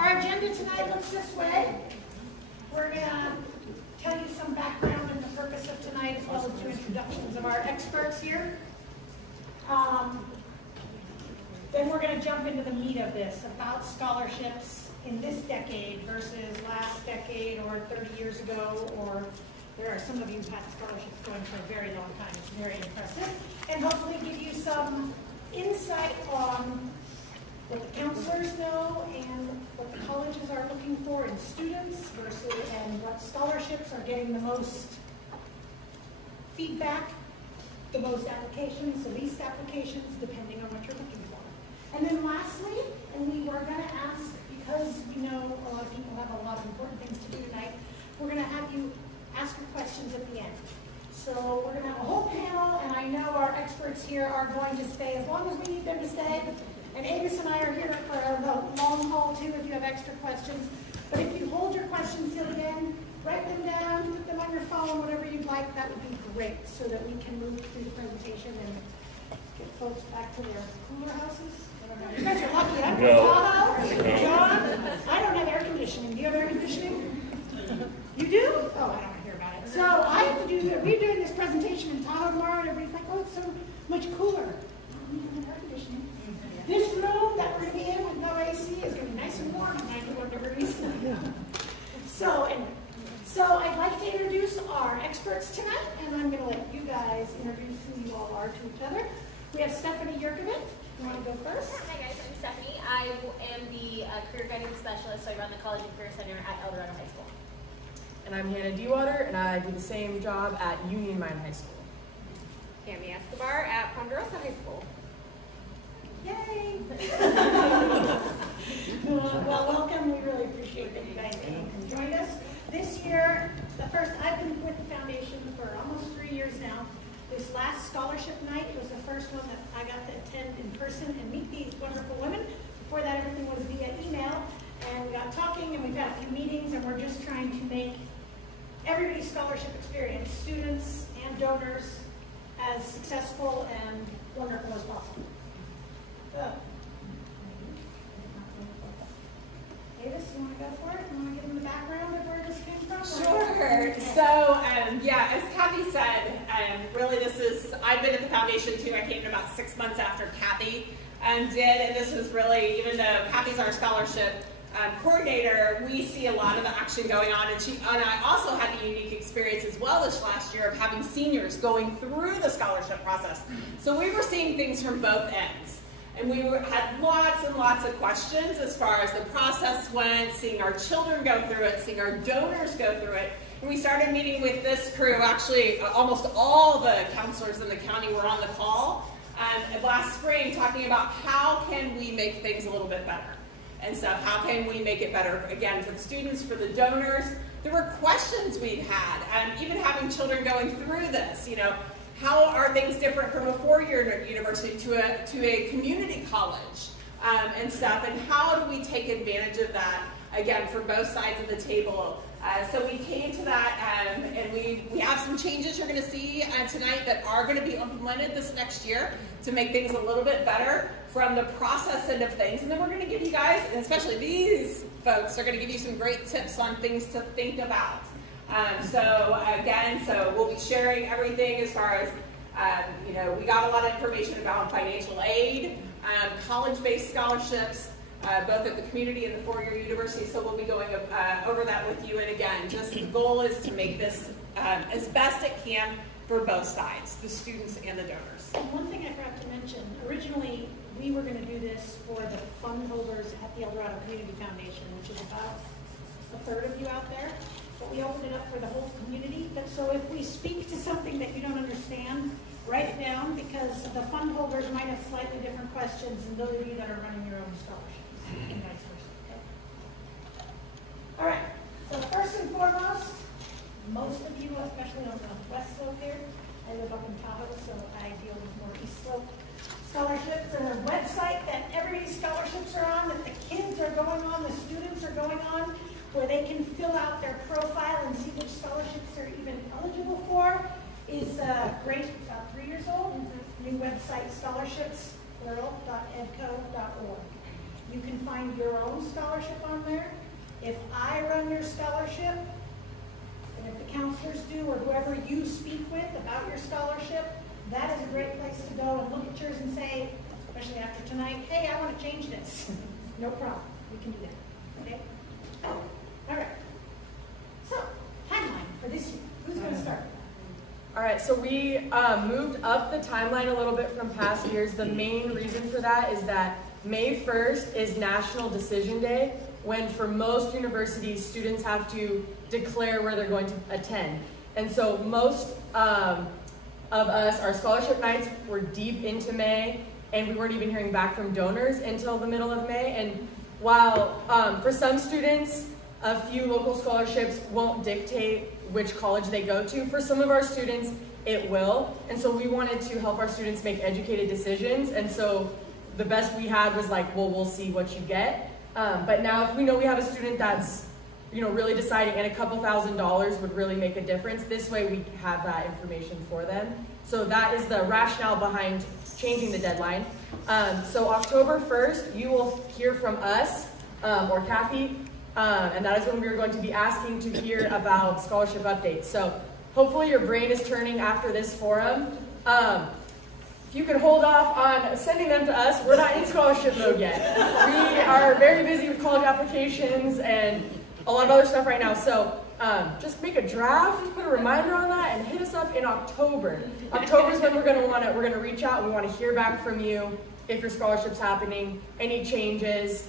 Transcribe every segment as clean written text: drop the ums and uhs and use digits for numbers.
Our agenda tonight looks this way. We're going to tell you some background and the purpose of tonight, as well as do introductions of our experts here. Then we're going to jump into the meat of this, about scholarships in this decade versus last decade or 30 years ago, or there are some of you who've had scholarships going for a very long time. It's very impressive. And hopefully give you some insight on what the counselors know and what the colleges are looking for in students versus and what scholarships are getting the most feedback, the most applications, the least applications, depending on what you're looking for. And then lastly, and we were going to ask, because we know a lot of people have a lot of important things to do tonight, we're going to have you ask your questions at the end. So we're going to have a whole panel, and I know our experts here are going to stay as long as we need them to stay. And Avis and I are here for the long haul too if you have extra questions. But if you hold your questions till the end, write them down, put them on your phone, whatever you'd like, that would be great, so that we can move through the presentation and get folks back to their cooler houses. I don't know. You guys are lucky. I'm from Tahoe. John, I don't have air conditioning. Do you have air conditioning? You do? Oh, I don't hear about it. So I have to do, we're doing this presentation in Tahoe tomorrow, and everybody's like, oh, it's so much cooler. I don't have air conditioning. This room that we're going to be in with no AC is going to be nice and warm at 91 degrees. So I'd like to introduce our experts tonight, and I'm going to let you guys introduce who you all are to each other. We have Stephanie Yurkovich. You want to go first? Hi guys, I'm Stephanie. I am the career guidance specialist, so I run the College and Career Center at Dorado High School. And I'm Hannah Dewater, and I do the same job at Union Mine High School. Cami Escobar at Ponderosa High School. Yay! Well, welcome. We really appreciate that you guys came and joined us. This year, I've been with the foundation for almost 3 years now. This last scholarship night was the first one that I got to attend in person and meet these wonderful women. Before that, everything was via email, and we got talking, and we've had a few meetings, and we're just trying to make everybody's scholarship experience, students and donors, as successful and wonderful as possible. Davis, you want to go for it? You want to give them the background of where this came from? Sure. So, yeah, as Kathy said, really I've been at the foundation too. I came in about 6 months after Kathy and this was really, even though Kathy's our scholarship coordinator, we see a lot of the action going on, and I also had the unique experience as well this last year of having seniors going through the scholarship process. So we were seeing things from both ends. And we had lots and lots of questions as far as the process went, seeing our children go through it, seeing our donors go through it. And we started meeting with this crew. Actually, almost all the counselors in the county were on the call last spring, talking about how can we make things a little bit better and stuff. How can we make it better, again, for the students, for the donors. There were questions we'd had, even having children going through this, you know. How are things different from a four-year university to a community college and stuff? And how do we take advantage of that, again, for both sides of the table? So we came to that, and we have some changes you're going to see tonight that are going to be implemented this next year to make things a little bit better from the process end of things. And then we're going to give you guys, and especially these folks, are going to give you some great tips on things to think about. So we'll be sharing everything as far as, you know, we got a lot of information about financial aid, college-based scholarships, both at the community and the four-year university, so we'll be going over that with you. And again, just the goal is to make this as best it can for both sides, the students and the donors. And one thing I forgot to mention, originally we were going to do this for the fund holders at the El Dorado Community Foundation, which is about a third of you out there. But we opened it up for the whole community. But so if we speak to something that you don't understand, write it down, because the fund holders might have slightly different questions than those of you that are running your own scholarships, and vice versa. Okay? All right. So first and foremost, most of you, especially on the West Slope here, I live up in Tahoe, so I deal with more East Slope scholarships, and a website that everybody's scholarships are on, that the kids are going on, the students are going on, where they can fill out their profile and see which scholarships they're even eligible for, is great. It's about 3 years old. New website, scholarships.edco.org. You can find your own scholarship on there. If I run your scholarship, and if the counselors do, or whoever you speak with about your scholarship, that is a great place to go and look at yours and say, especially after tonight, hey, I want to change this. No problem. We can do that. Okay? All right. So, timeline for this year. Who's going to start? All right, so we moved up the timeline a little bit from past years. The main reason for that is that May 1st is National Decision Day, when for most universities, students have to declare where they're going to attend. And so most of us, our scholarship nights were deep into May, and we weren't even hearing back from donors until the middle of May. And while for some students, a few local scholarships won't dictate which college they go to, for some of our students, it will. And so we wanted to help our students make educated decisions. And so the best we had was like, well, we'll see what you get. But now if we know we have a student that's, you know, really deciding, and a couple $1,000s would really make a difference, this way we have that information for them. So that is the rationale behind changing the deadline. So October 1st, you will hear from us, or Kathy, and that is when we're going to be asking to hear about scholarship updates. So hopefully your brain is turning after this forum. If you could hold off on sending them to us, we're not in scholarship mode yet. We are very busy with college applications and a lot of other stuff right now. So just make a draft, put a reminder on that, and hit us up in October. October is when we're going to reach out. We want to hear back from you if your scholarship's happening, any changes.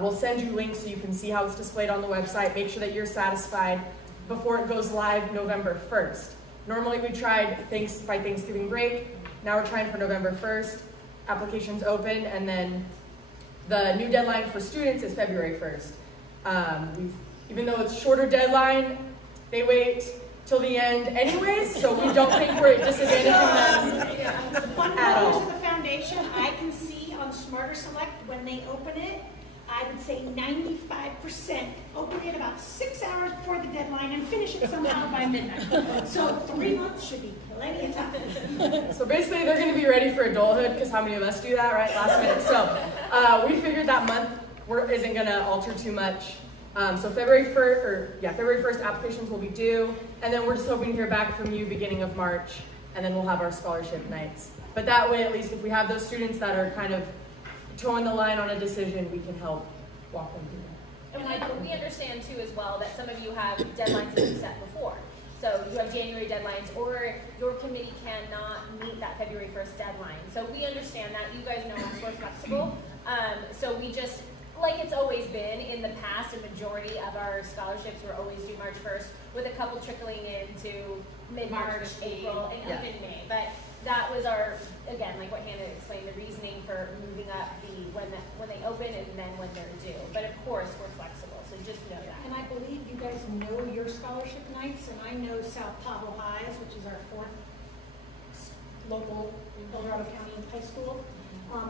We'll send you links so you can see how it's displayed on the website. Make sure that you're satisfied before it goes live November 1st. Normally we tried by Thanksgiving break. Now we're trying for November 1st. Applications open, and then the new deadline for students is February 1st. Even though it's shorter deadline, they wait till the end anyways, so we don't think we're disadvantaging them The fund at all. of the foundation, I can see on Smarter Select when they open it, I would say 95% open it about 6 hours before the deadline and finish it somehow by midnight. So 3 months should be plenty of time. So basically they're going to be ready for adulthood, because how many of us do that, right? Last minute. So we figured that month isn't going to alter too much. So February 1st applications will be due, and then we're just hoping to hear back from you beginning of March, and then we'll have our scholarship nights. But that way, at least if we have those students that are kind of towing the line on a decision, we can help walk them through that. And we understand too as well that some of you have deadlines that you set before. So you have January deadlines, or your committee cannot meet that February 1st deadline. So we understand that. You guys know us, we're flexible. So we just, like it's always been in the past, a majority of our scholarships were always due March 1st, with a couple trickling into mid-March, April, and even May. But that was our, again, like what Hannah explained, the reasoning for moving up the when they open and then when they're due. But of course, we're flexible, so just know that. And I believe you guys know your scholarship nights, and I know South Tahoe Highs, which is our 4th local Dorado County high school.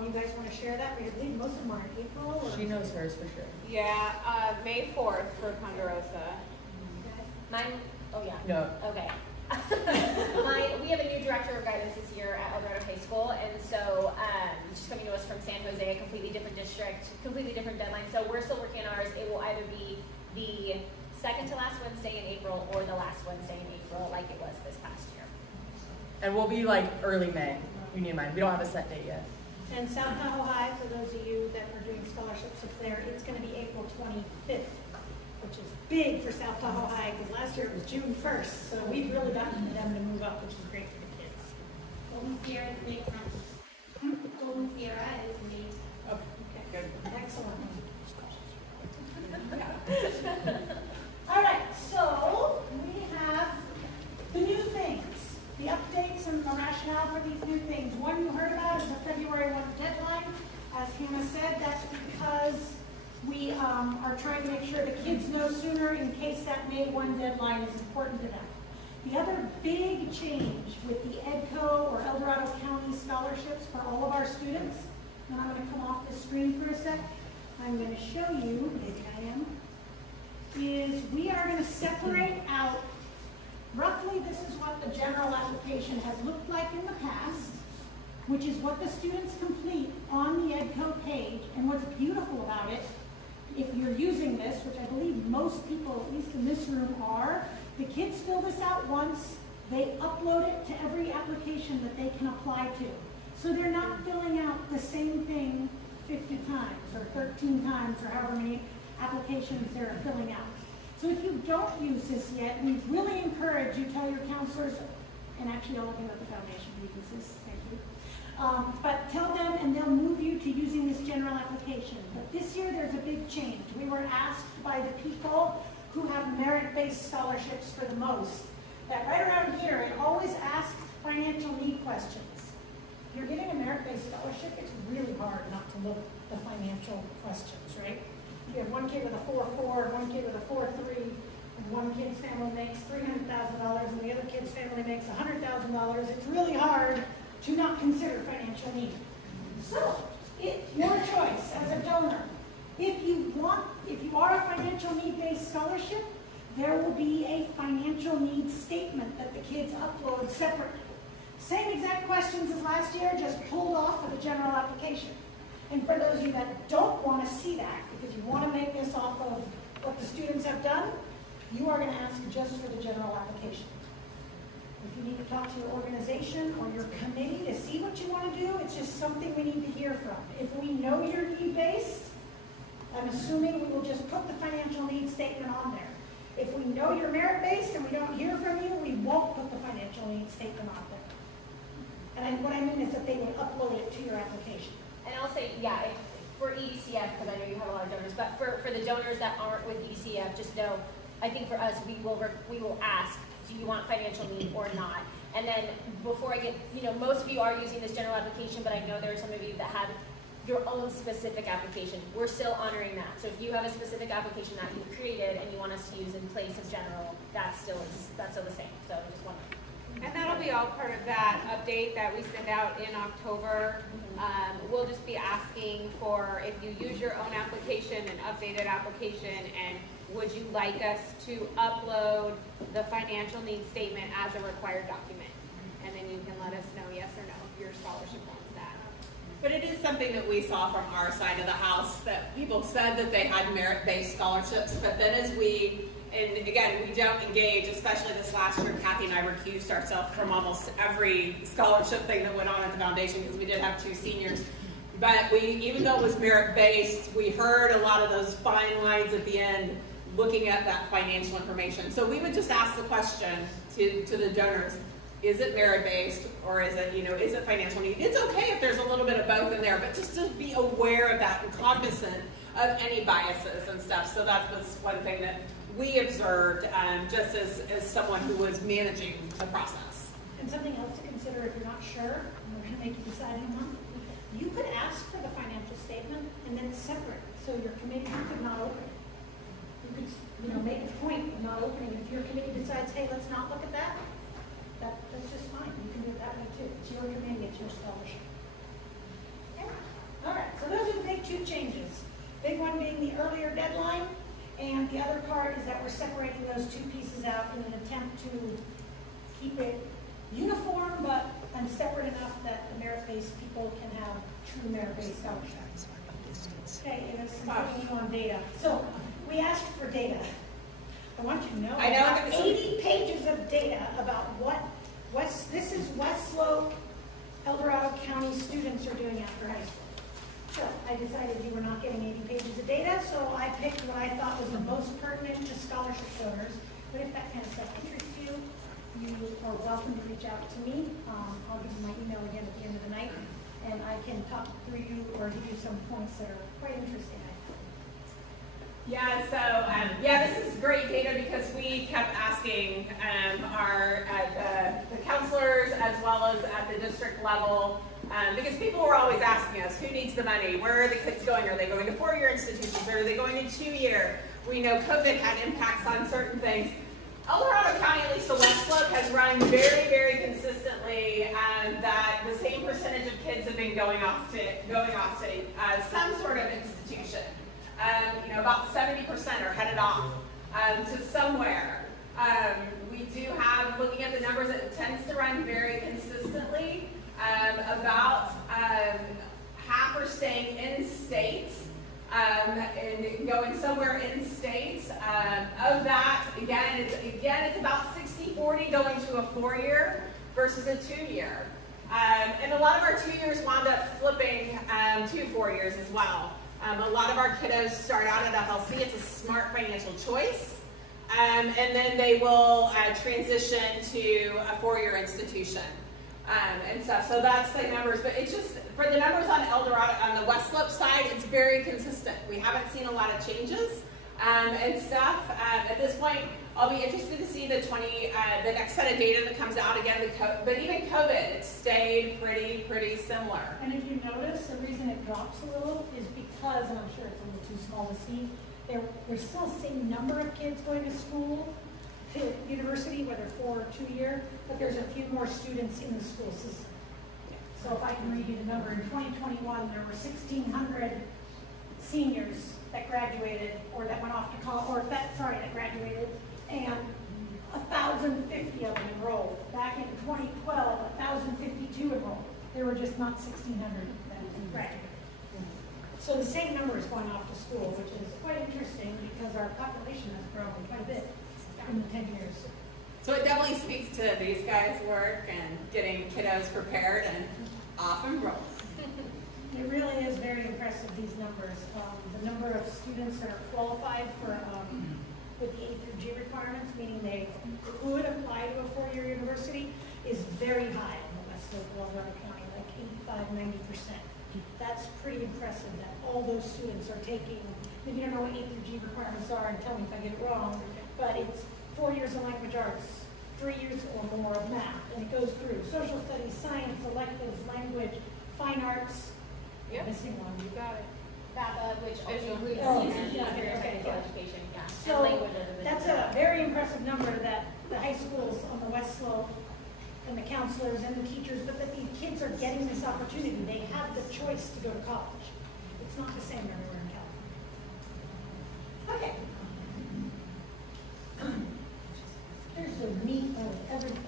You guys want to share that? I believe most of them are in April. Or? She knows hers for sure. Yeah, May 4th for Ponderosa. Mine, oh yeah. No. Okay. We have a new director of guidance this year at Dorado High School, and so she's coming to us from San Jose, a completely different district, completely different deadline. So we're still working on ours. It will either be the second to last Wednesday in April or the last Wednesday in April, like it was this past year. And we'll be like early May, Union Mine. We don't have a set date yet. And South Tahoe High, for those of you that are doing scholarships up there, it's going to be April 25th, which is big for South Tahoe High, because last year it was June 1st. So we've really gotten them to move up, which is great for the kids. Golden Sierra is May 10th. Golden Sierra is May. Okay, good. Excellent. All right, so we have the new things, the updates and the rationale for these new things. One you heard about is a February 1 deadline. As Hannah said, that's because we are trying to make sure the kids know sooner in case that May 1 deadline is important to them. The other big change with the EDCO or El Dorado County scholarships for all of our students, and I'm going to come off the screen for a sec, I'm going to show you, maybe I am, is we are going to separate out, roughly this is what the general application has looked like in the past, which is what the students complete on the EDCO page, and what's beautiful about it, if you're using this, which I believe most people, at least in this room, are, the kids fill this out once, they upload it to every application that they can apply to. So they're not filling out the same thing 50 times or 13 times or however many applications they're filling out. So if you don't use this yet, we really encourage you tell your counselors, and actually all of you at the foundation use this, thank you. But tell them and they'll move you to using this general application. But this year there's a big change. We were asked by the people who have merit-based scholarships for the most, that right around here it always asks financial need questions. If you're getting a merit-based scholarship, it's really hard not to look at the financial questions, right? You have one kid with a 4.4, one kid with a 4.3, and one kid's family makes $300,000 and the other kid's family makes $100,000. It's really hard to not consider financial need. So, it's your choice as a donor. If you are a financial need-based scholarship, there will be a financial need statement that the kids upload separately. Same exact questions as last year, just pulled off of the general application. And for those of you that don't want to see that, because you want to make this off of what the students have done, you are going to ask just for the general application. If you need to talk to your organization or your committee to see what you want to do, it's just something we need to hear from. If we know you're need-based, I'm assuming we will just put the financial need statement on there. If we know you're merit-based and we don't hear from you, we won't put the financial need statement on there. And what I mean is that they would upload it to your application. And I'll say, yeah, for EDCF, because I know you have a lot of donors, but for the donors that aren't with EDCF, just know, I think for us, we will ask, do you want financial need or not? And then before I get, most of you are using this general application, but I know there are some of you that have your own specific application. We're still honoring that. So if you have a specific application that you've created and you want us to use in place of general, that's still the same. So just one. And that'll be all part of that update that we send out in October. We'll just be asking for if you use your own application, an updated application, and would you like us to upload the financial need statement as a required document? And then you can let us know yes or no if your scholarship wants that. But it is something that we saw from our side of the house, that people said that they had merit-based scholarships, but then and again, we don't engage, especially this last year, Kathy and I recused ourselves from almost every scholarship thing that went on at the foundation because we did have 2 seniors. But even though it was merit-based, we heard a lot of those fine lines at the end looking at that financial information. So we would just ask the question to the donors, is it merit-based or is it, is it financial need? It's okay if there's a little bit of both in there, but just to be aware of that and cognizant of any biases and stuff. So that was one thing that we observed just as someone who was managing the process. And something else to consider if you're not sure, and we're going to make you decide in a month, you could ask for the financial statement and then separate, so your committee could not open it. You could, make a point of not opening it. If your committee decides, hey, let's not look at that, that's just fine. You can do it that way too. It's your committee, it's your scholarship. Okay? All right, so those are the big 2 changes. Big one being the earlier deadline, and the other part is that we're separating those 2 pieces out in an attempt to keep it uniform, but separate enough that the merit-based people can have true merit-based scholarships. Okay, it was continuing on data. So we asked for data. I want you to know about 80 pages of data about this is West Slope, El Dorado County students are doing after high school. So I decided you were not getting 80 pages of data, so I picked what I thought was the most pertinent to scholarship donors. But if that kind of stuff interests you, you are welcome to reach out to me. I'll give you my email again at the end of the night, and I can talk through you or give you some points that are quite interesting. Yeah, so this is great data because we kept asking the counselors as well as at the district level, because people were always asking us, who needs the money? Where are the kids going? Are they going to 4-year institutions? Or are they going to 2-year? We know COVID had impacts on certain things. El Dorado County, at least the West Slope, has run very, very consistently that the same percentage of kids have been going off to some sort of institution. About 70% are headed off to somewhere. We do have, looking at the numbers, it tends to run very consistently. About 0.5% staying in state and going somewhere in state. Of that, again, it's about 60-40 going to a 4-year versus a 2-year. And a lot of our 2-years wound up flipping to 4 years as well. A lot of our kiddos start out at FLC. It's a smart financial choice. And then they will transition to a 4-year institution and stuff. So that's the numbers. But it's just, for the numbers on El Dorado, on the West Slope side, it's very consistent. We haven't seen a lot of changes and stuff. At this point, I'll be interested to see the next set of data that comes out again. But even COVID, it stayed pretty similar. And if you notice, the reason it drops a little is because, and I'm sure it's a little too small to see, we're still the same number of kids going to school, to university, whether 4 or 2-year, but there's a few more students in the school system. So if I can read you the number, in 2021, there were 1,600 seniors that graduated, or that went off to college, that graduated, and 1,050 of them enrolled. Back in 2012, 1,052 enrolled. There were just not 1,600 that graduated. So the same number is going off to school, which is quite interesting because our population has grown quite a bit in the 10 years. So it definitely speaks to these guys' work and getting kiddos prepared and off and roll. It really is very impressive, these numbers. The number of students that are qualified for with the A through G requirements, meaning they could apply to a 4-year university, is very high in the West Slope, Dorado County, like 85–90%. That's pretty impressive that all those students are taking, if you don't know what A through G requirements are, and tell me if I get it wrong, but it's 4 years of language arts, 3 years or more of math, and it goes through social studies, science, electives, language, fine arts. Yep. Missing one. You got it. Which also includes technical education, yeah, So and language. that's a very impressive number that the high schools on the West Slope and the counselors and the teachers, but that these kids are getting this opportunity. They have the choice to go to college. It's not the same everywhere in California. Okay. There's the meat of everything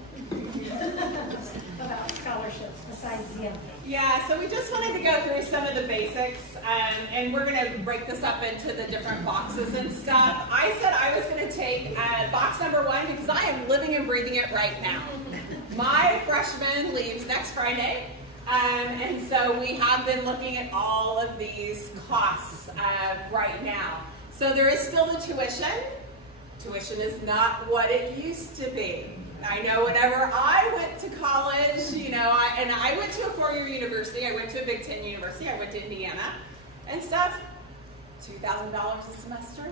about scholarships besides the other. Yeah, so we just wanted to go through some of the basics, and we're going to break this up into the different boxes and stuff. I said I was going to take box number 1 because I am living and breathing it right now. My freshman leaves next Friday, and so we have been looking at all of these costs right now. So there is still the tuition. Tuition is not what it used to be. I know whenever I went to college, you know, I went to a 4-year university, I went to a Big Ten university, I went to Indiana and stuff. $2,000 a semester,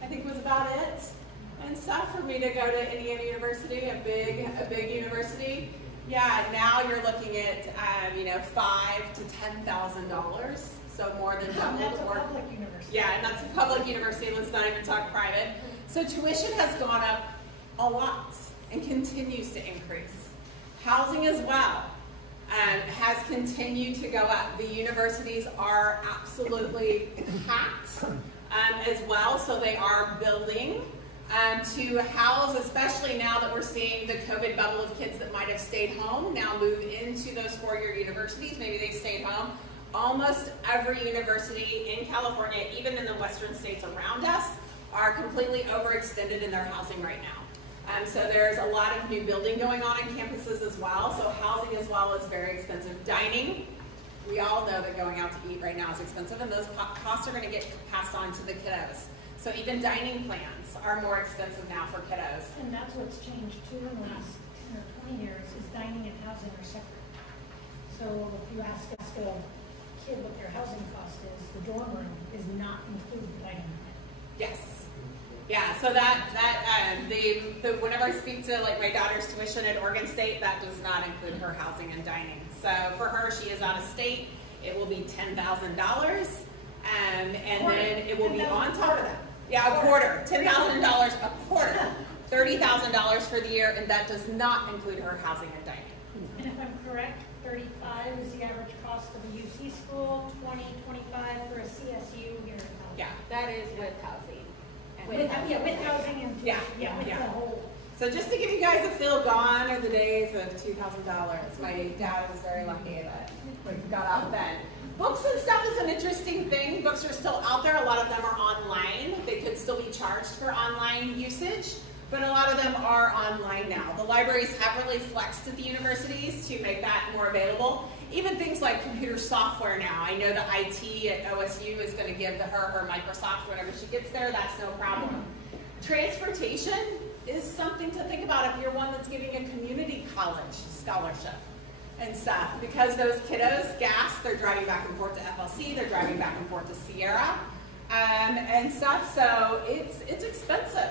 I think was about it. And stuff for me to go to Indiana University, a big university. Yeah, now you're looking at, you know, $5,000 to $10,000, so more than double. That's a public university. Yeah, and that's a public university, let's not even talk private. So tuition has gone up a lot and continues to increase. Housing as well has continued to go up. The universities are absolutely packed as well, so they are building to house, especially now that we're seeing the COVID bubble of kids that might have stayed home now move into those 4-year universities. Maybe they stayed home. Almost every university in California, even in the western states around us, are completely overextended in their housing right now. So there's a lot of new building going on in campuses as well. So housing as well is very expensive. Dining, we all know that going out to eat right now is expensive, and those costs are going to get passed on to the kiddos. So even dining plans are more expensive now for kiddos. And that's what's changed too in the last 10 or 20 years, is dining and housing are separate. So if you ask a kid what their housing cost is, the dorm room is not included dining. Yes. Yeah, so whenever I speak to like my daughter's tuition at Oregon State, that does not include her housing and dining. So for her, she is out of state, it will be $10,000, and then it will be on top of that. Yeah, a quarter, $10,000 a quarter, $30,000 for the year, and that does not include her housing and dining. And if I'm correct, 35 is the average cost of a UC school, 20, 25 for a CSU here in California. Yeah. That is with housing. With housing and tuition. The whole. So just to give you guys a feel, gone are the days of $2,000. My dad was very lucky that we got out then. Books and stuff is books are still out there. A lot of them are online. They could still be charged for online usage, but a lot of them are online now. The libraries have really flexed at the universities to make that more available. Even things like computer software now. I know the IT at OSU is going to give her Microsoft whenever she gets there. That's no problem. Transportation is something to think about if you're one that's giving a community college scholarship and stuff, because those kiddos, gas, they're driving back and forth to FLC, they're driving back and forth to Sierra, and stuff, so it's expensive.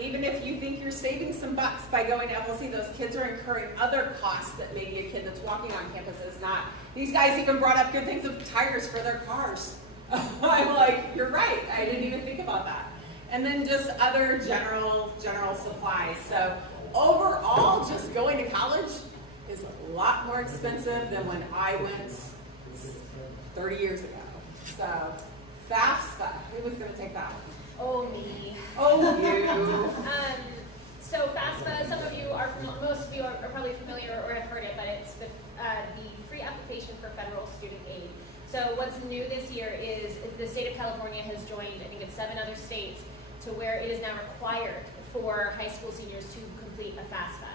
Even if you think you're saving some bucks by going to FLC, those kids are incurring other costs that maybe a kid that's walking on campus is not. These guys even brought up good things of tires for their cars. I'm like, you're right, I didn't even think about that. And then just other general supplies. So overall, just going to college is a lot more expensive than when I went 30 years ago. So Fafsa, who was going to take that one? Oh, me. Oh, you. So FAFSA, most of you are probably familiar or have heard it, but it's the free application for federal student aid. So what's new this year is the state of California has joined, I think it's 7 other states, to where it is now required for high school seniors to complete a FAFSA.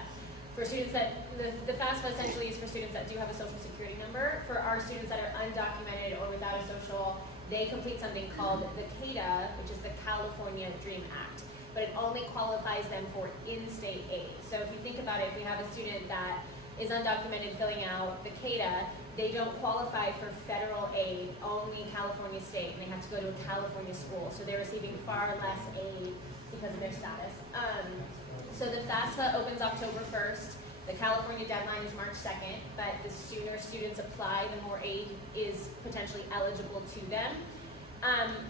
For students that, the FAFSA essentially is for students that do have a social security number. For our students that are undocumented or without a social, they complete something called the CADA, which is the California Dream Act. But it only qualifies them for in-state aid. So if you think about it, if we have a student that is undocumented filling out the CADA, they don't qualify for federal aid, only California state, and they have to go to a California school. So they're receiving far less aid because of their status. So the FAFSA opens October 1st. The California deadline is March 2nd, but the sooner students apply, the more aid is potentially eligible to them.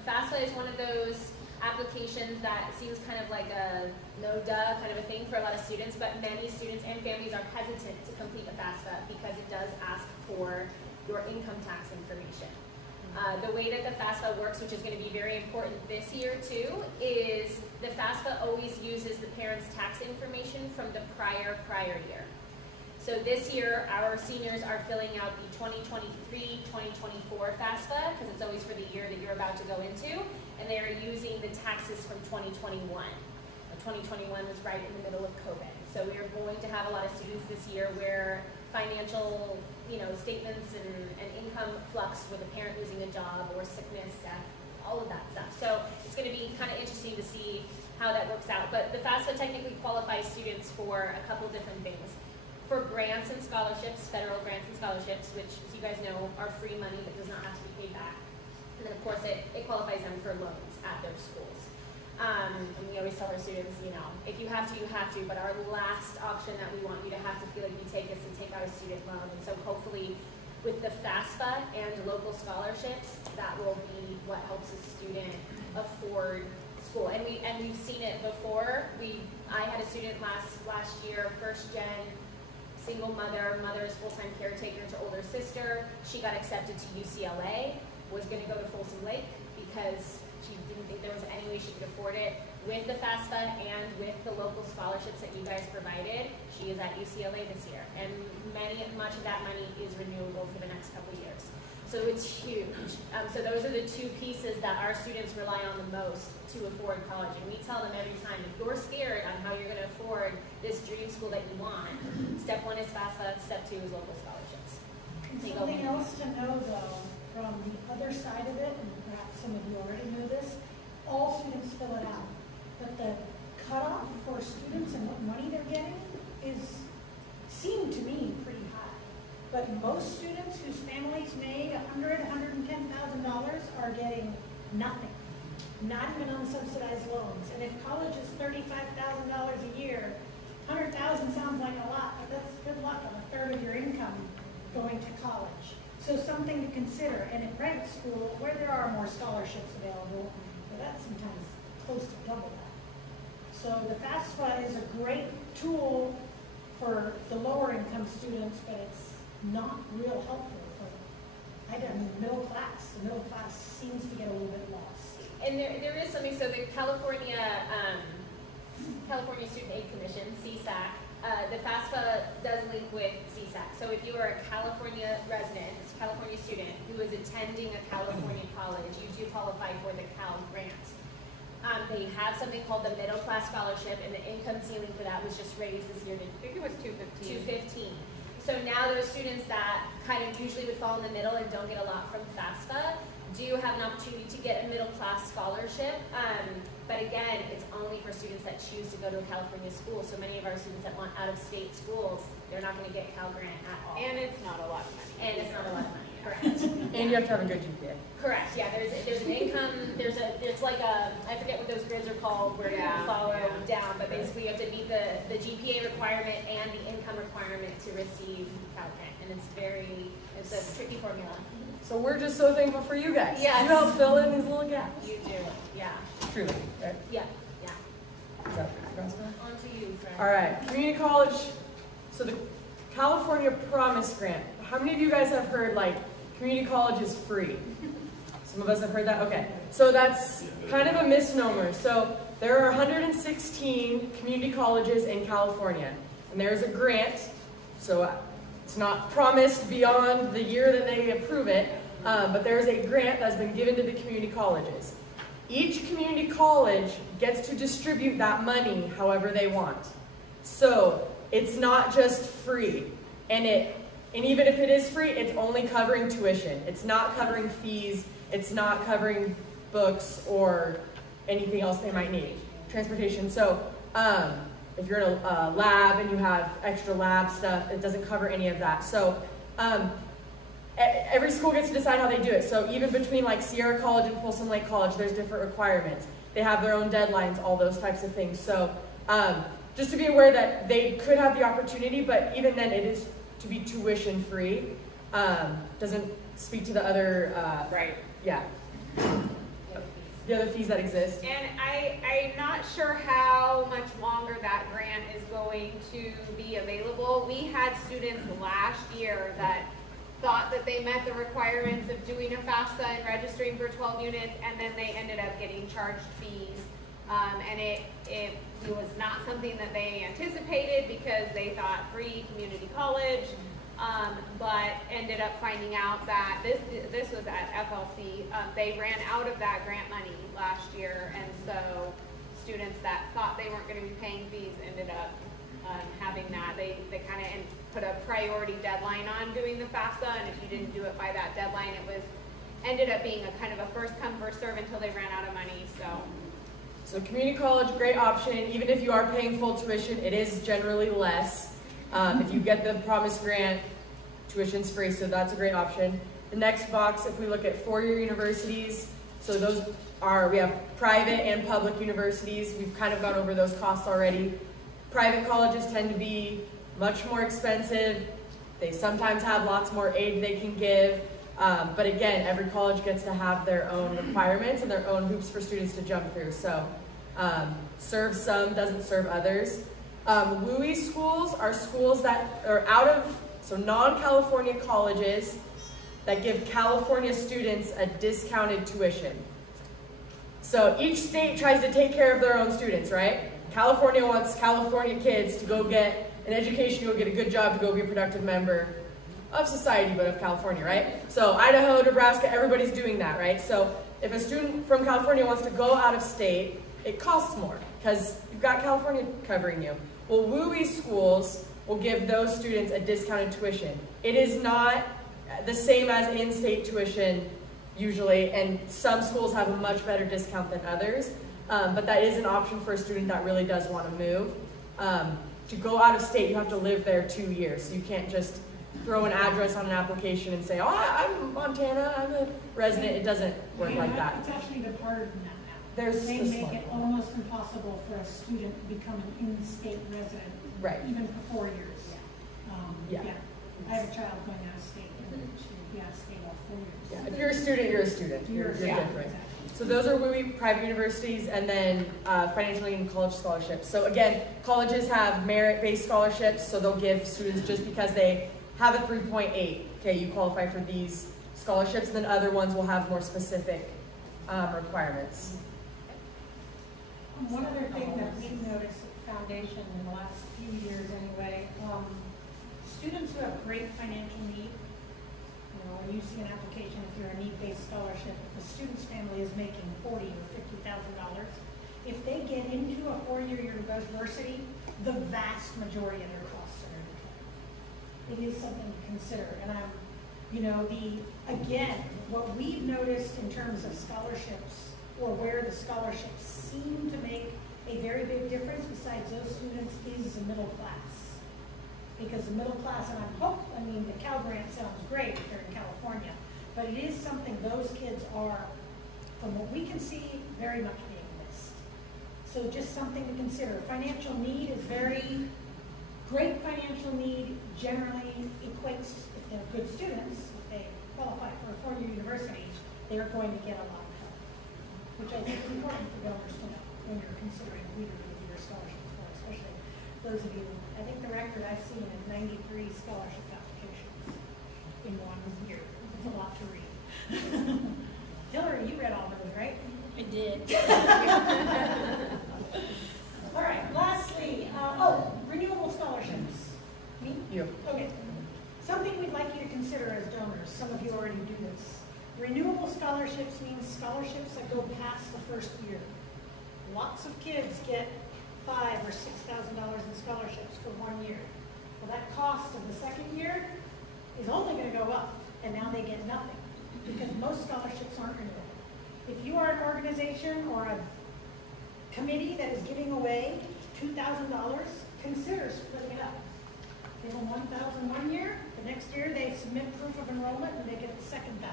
FAFSA is one of those applications that seems kind of like a no-duh kind of a thing for a lot of students, but many students and families are hesitant to complete a FAFSA because it does ask for your income tax information. The way that the FAFSA works, which is going to be very important this year too, is the FAFSA always uses the parents' tax information from the prior year. So this year, our seniors are filling out the 2023-2024 FAFSA, because it's always for the year that you're about to go into, and they are using the taxes from 2021. 2021 was right in the middle of COVID. So we are going to have a lot of students this year where financial statements and income flux with a parent losing a job or sickness, death, all of that stuff. So it's going to be kind of interesting to see how that works out. But the FAFSA technically qualifies students for a couple different things. For grants and scholarships, federal grants and scholarships, which, as you guys know, are free money that does not have to be paid back. And then, of course, it qualifies them for loans at their schools. And we always tell our students, if you have to, you have to, but our last option that we want you to have to feel like you take is to take out a student loan. And so hopefully with the FAFSA and local scholarships, that will be what helps a student afford school. And we've seen it before. I had a student last year, first gen, single mother's full-time caretaker to older sister. She got accepted to UCLA, was going to go to Folsom Lake because she didn't think there was any way she could afford it. With the FAFSA and with the local scholarships that you guys provided, she is at UCLA this year. And much of that money is renewable for the next couple of years. So it's huge. So those are the two pieces that our students rely on the most to afford college. And we tell them every time, if you're scared on how you're going to afford this dream school that you want, step 1 is FAFSA, step 2 is local scholarships. And something else to know though, from the other side of it, and perhaps some of you already know this, all students fill it out. But the cutoff for students and what money they're getting seemed to me pretty high. But most students whose families made $110,000 are getting nothing, not even on subsidized loans. And if college is $35,000 a year, $100,000 sounds like a lot, but that's good luck on a third of your income going to college. So something to consider. And in private school, where there are more scholarships available, that's sometimes close to double that. So the FAFSA is a great tool for the lower income students, but it's not real helpful for the middle class. The middle class seems to get a little bit lost. And there is something, so the California Student Aid Commission, CSAC, the FAFSA does link with CSAC. So if you are a California resident, California student who is attending a California college, you do qualify for the Cal Grant. They have something called the Middle Class Scholarship, and the income ceiling for that was just raised this year to, I think it was 215. So now those students that kind of usually would fall in the middle and don't get a lot from FAFSA do have an opportunity to get a middle class scholarship. But again, it's only for students that choose to go to a California school. So many of our students that want out-of-state schools, they're not going to get Cal Grant at all. And it's not a lot of money. And it's not a lot of money, correct. And you have to have a good GPA. Correct, yeah, there's an income, there's like a, I forget what those grids are called, where you follow down, but basically you have to meet the GPA requirement and the income requirement to receive Cal Grant. And it's a tricky formula. So we're just so thankful for you guys. Yes. You help fill in these little gaps. You do, yeah. Truly, right? Yeah. Is that Nebraska? On to you, friend. All right, community college. So the California Promise Grant. How many of you guys have heard like community college is free? Some of us have heard that. Okay, so that's kind of a misnomer. So there are 116 community colleges in California, and there's a grant. So it's not promised beyond the year that they approve it, but there is a grant that's been given to the community colleges. Each community college gets to distribute that money however they want. So it's not just free, and even if it is free, it's only covering tuition. It's not covering fees. It's not covering books or anything else they might need. Transportation. So if you're in a lab and you have extra lab stuff, it doesn't cover any of that. So every school gets to decide how they do it. So even between like Sierra College and Folsom Lake College, there's different requirements. They have their own deadlines, all those types of things. So just to be aware that they could have the opportunity, but even then it is to be tuition free. Doesn't speak to the other, Right. Yeah. The other fees that exist. And I'm not sure how much longer that grant is going to be available. We had students last year that thought that they met the requirements of doing a FAFSA and registering for 12 units, and then they ended up getting charged fees. And it was not something that they anticipated because they thought free community college, but ended up finding out that this was at FLC. They ran out of that grant money last year, and so students that thought they weren't going to be paying fees ended up having that. They kind of put a priority deadline on doing the FAFSA, and if you didn't do it by that deadline, it ended up being a kind of a first come first serve until they ran out of money. So community college, great option. Even if you are paying full tuition, it is generally less. If you get the Promise Grant, tuition's free, so that's a great option. The next box, if we look at four-year universities, so we have private and public universities. We've kind of gone over those costs already. Private colleges tend to be much more expensive. They sometimes have lots more aid they can give. But again, every college gets to have their own requirements and their own hoops for students to jump through. So serves some, doesn't serve others. WUI schools are schools that are non-California colleges that give California students a discounted tuition. So each state tries to take care of their own students, right? California wants California kids to go get an education, go get a good job, to go be a productive member of society, but of California, right? So Idaho, Nebraska, everybody's doing that, right? So if a student from California wants to go out of state, it costs more because you've got California covering you. Well, WUI schools will give those students a discounted tuition. It is not the same as in-state tuition usually, and some schools have a much better discount than others, but that is an option for a student that really does want to move. To go out of state, you have to live there 2 years, so you can't just throw an address on an application and say, oh, I'm Montana, I'm a resident. It doesn't work like that. It's actually even harder than that now. They They make it almost impossible for a student to become an in-state resident, right, even for 4 years. Yeah. I have a child going out of state, and she has to stay all 4 years. Yeah. If you're a student, you're a student. You're different. Exactly. So those are WUI private universities, and then financially and college scholarships. So again, colleges have merit-based scholarships, so they'll give students just because they have a 3.8. Okay, you qualify for these scholarships, and then other ones will have more specific requirements. One other thing that we've noticed foundation in the last few years anyway, students who have great financial need, you know, when you see an application, if you're a need-based scholarship, if the student's family is making $40,000 or $50,000, if they get into a four-year university, the vast majority of their costs are going to be covered. It is something to consider, and again, what we've noticed in terms of scholarships, or where the scholarships seem to make a very big difference besides those students, is the middle class. Because the middle class, and the Cal Grant sounds great if they're in California, but it is something those kids are, from what we can see, very much being missed. So just something to consider. Financial need is great financial need generally equates, if they're good students, if they qualify for a four-year university, they're going to get a lot of help, which I think is important for donors to know when you're considering who you're going to do your scholarships for, especially those of you. I think the record I've seen is 93 scholarship applications in 1 year. It's a lot to read. Hillary, you read all those, right? I did. All right, lastly, renewable scholarships. Me? You. Okay. Something we'd like you to consider as donors. Some of you already do this. Renewable scholarships means scholarships that go past the first year. Lots of kids get $5,000 or $6,000 in scholarships for 1 year. Well, that cost of the second year is only going to go up, and now they get nothing because most scholarships aren't renewable. If you are an organization or a committee that is giving away $2,000, consider splitting it up. Give them $1,000 1 year, the next year they submit proof of enrollment and they get the second $1,000.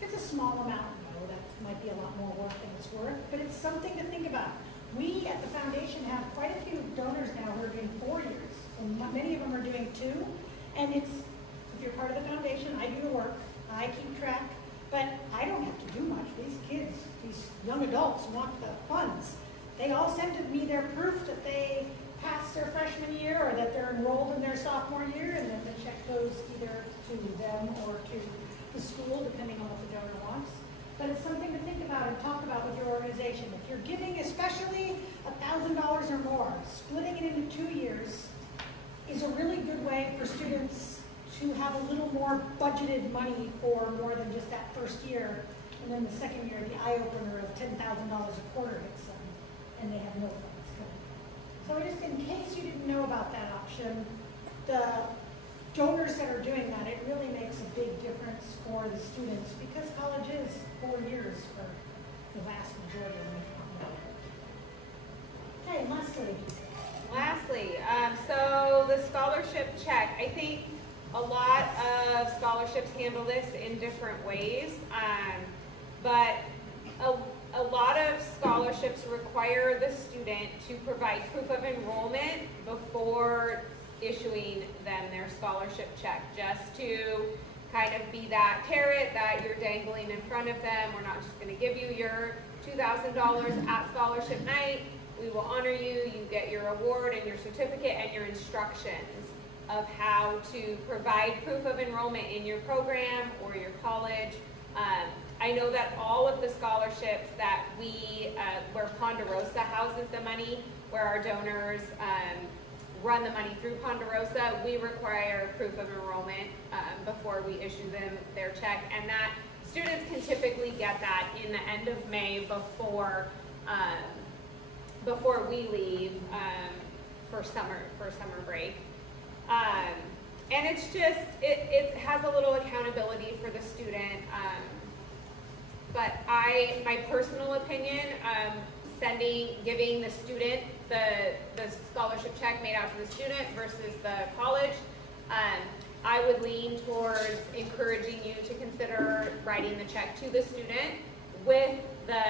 If it's a small amount, that might be a lot more work than it's worth, but it's something to think about. We at the foundation have quite a few donors now who are doing 4 years, and many of them are doing 2. And if you're part of the foundation, I do the work, I keep track, but I don't have to do much. These kids, these young adults want the funds. They all send me their proof that they passed their freshman year or that they're enrolled in their sophomore year, and then the check goes either to them or to the school, depending on what the donor wants. But it's something to think about and talk about with your organization. If you're giving especially $1,000 or more, splitting it into 2 years is a really good way for students to have a little more budgeted money for more than just that first year. And then the second year, the eye-opener of $10,000 a quarter hits them, and they have no funds coming. So just in case you didn't know about that option, the donors that are doing that, it really makes a big difference for the students because college is 4 years for the vast majority of them, if not more. Okay, lastly, so the scholarship check, I think a lot of scholarships handle this in different ways, but a lot of scholarships require the student to provide proof of enrollment before issuing them their scholarship check, just to kind of be that carrot that you're dangling in front of them. We're not just going to give you your $2,000 at scholarship night. We will honor you. You get your award and your certificate and your instructions of how to provide proof of enrollment in your program or your college. I know that all of the scholarships that where Ponderosa houses the money, where our donors run the money through Ponderosa, we require proof of enrollment before we issue them their check, and that students can typically get that in the end of May before we leave for summer break. And it's just, it has a little accountability for the student. But my personal opinion, giving the student the scholarship check made out to the student versus the college, I would lean towards encouraging you to consider writing the check to the student with the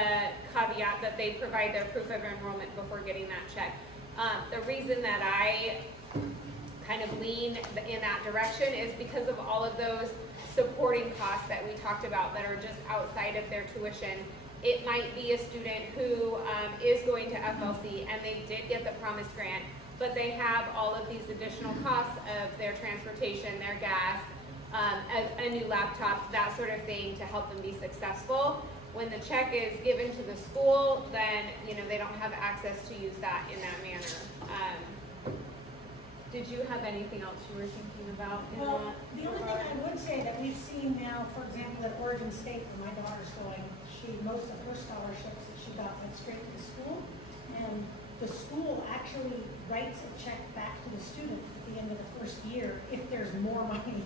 caveat that they provide their proof of enrollment before getting that check. The reason that I kind of lean in that direction is because of all of those supporting costs that we talked about that are just outside of their tuition. It might be a student who is going to FLC and they did get the promised grant, but they have all of these additional costs of their transportation, their gas, a new laptop, that sort of thing to help them be successful. When the check is given to the school, then, you know, they don't have access to use that in that manner. Did you have anything else you were thinking about in Well, that? the only thing I would say that we've seen now, for example, at Oregon State, where my daughter's going, most of her scholarships that she got went straight to the school, and the school actually writes a check back to the student at the end of the first year if there's more money.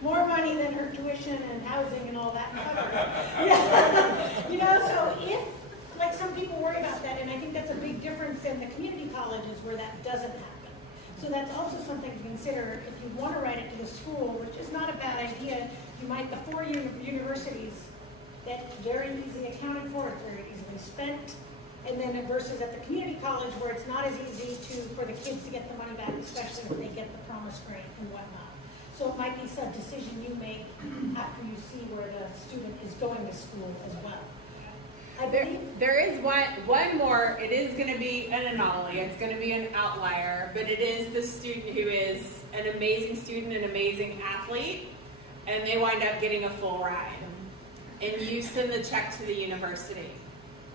More money than her tuition and housing and all that covered. Yeah. You know, so if, like some people worry about that, and I think that's a big difference in the community colleges where that doesn't happen. So that's also something to consider if you want to write it to the school, which is not a bad idea. You might, the 4 universities that very easily accounted for, it's very easily spent. And then versus at the community college where it's not as easy for the kids to get the money back, especially if they get the promise grant and whatnot. So it might be some decision you make after you see where the student is going to school as well. There is one more. It is going to be an anomaly. It's going to be an outlier, but it is the student who is an amazing student, an amazing athlete, and they wind up getting a full ride. And you send the check to the university.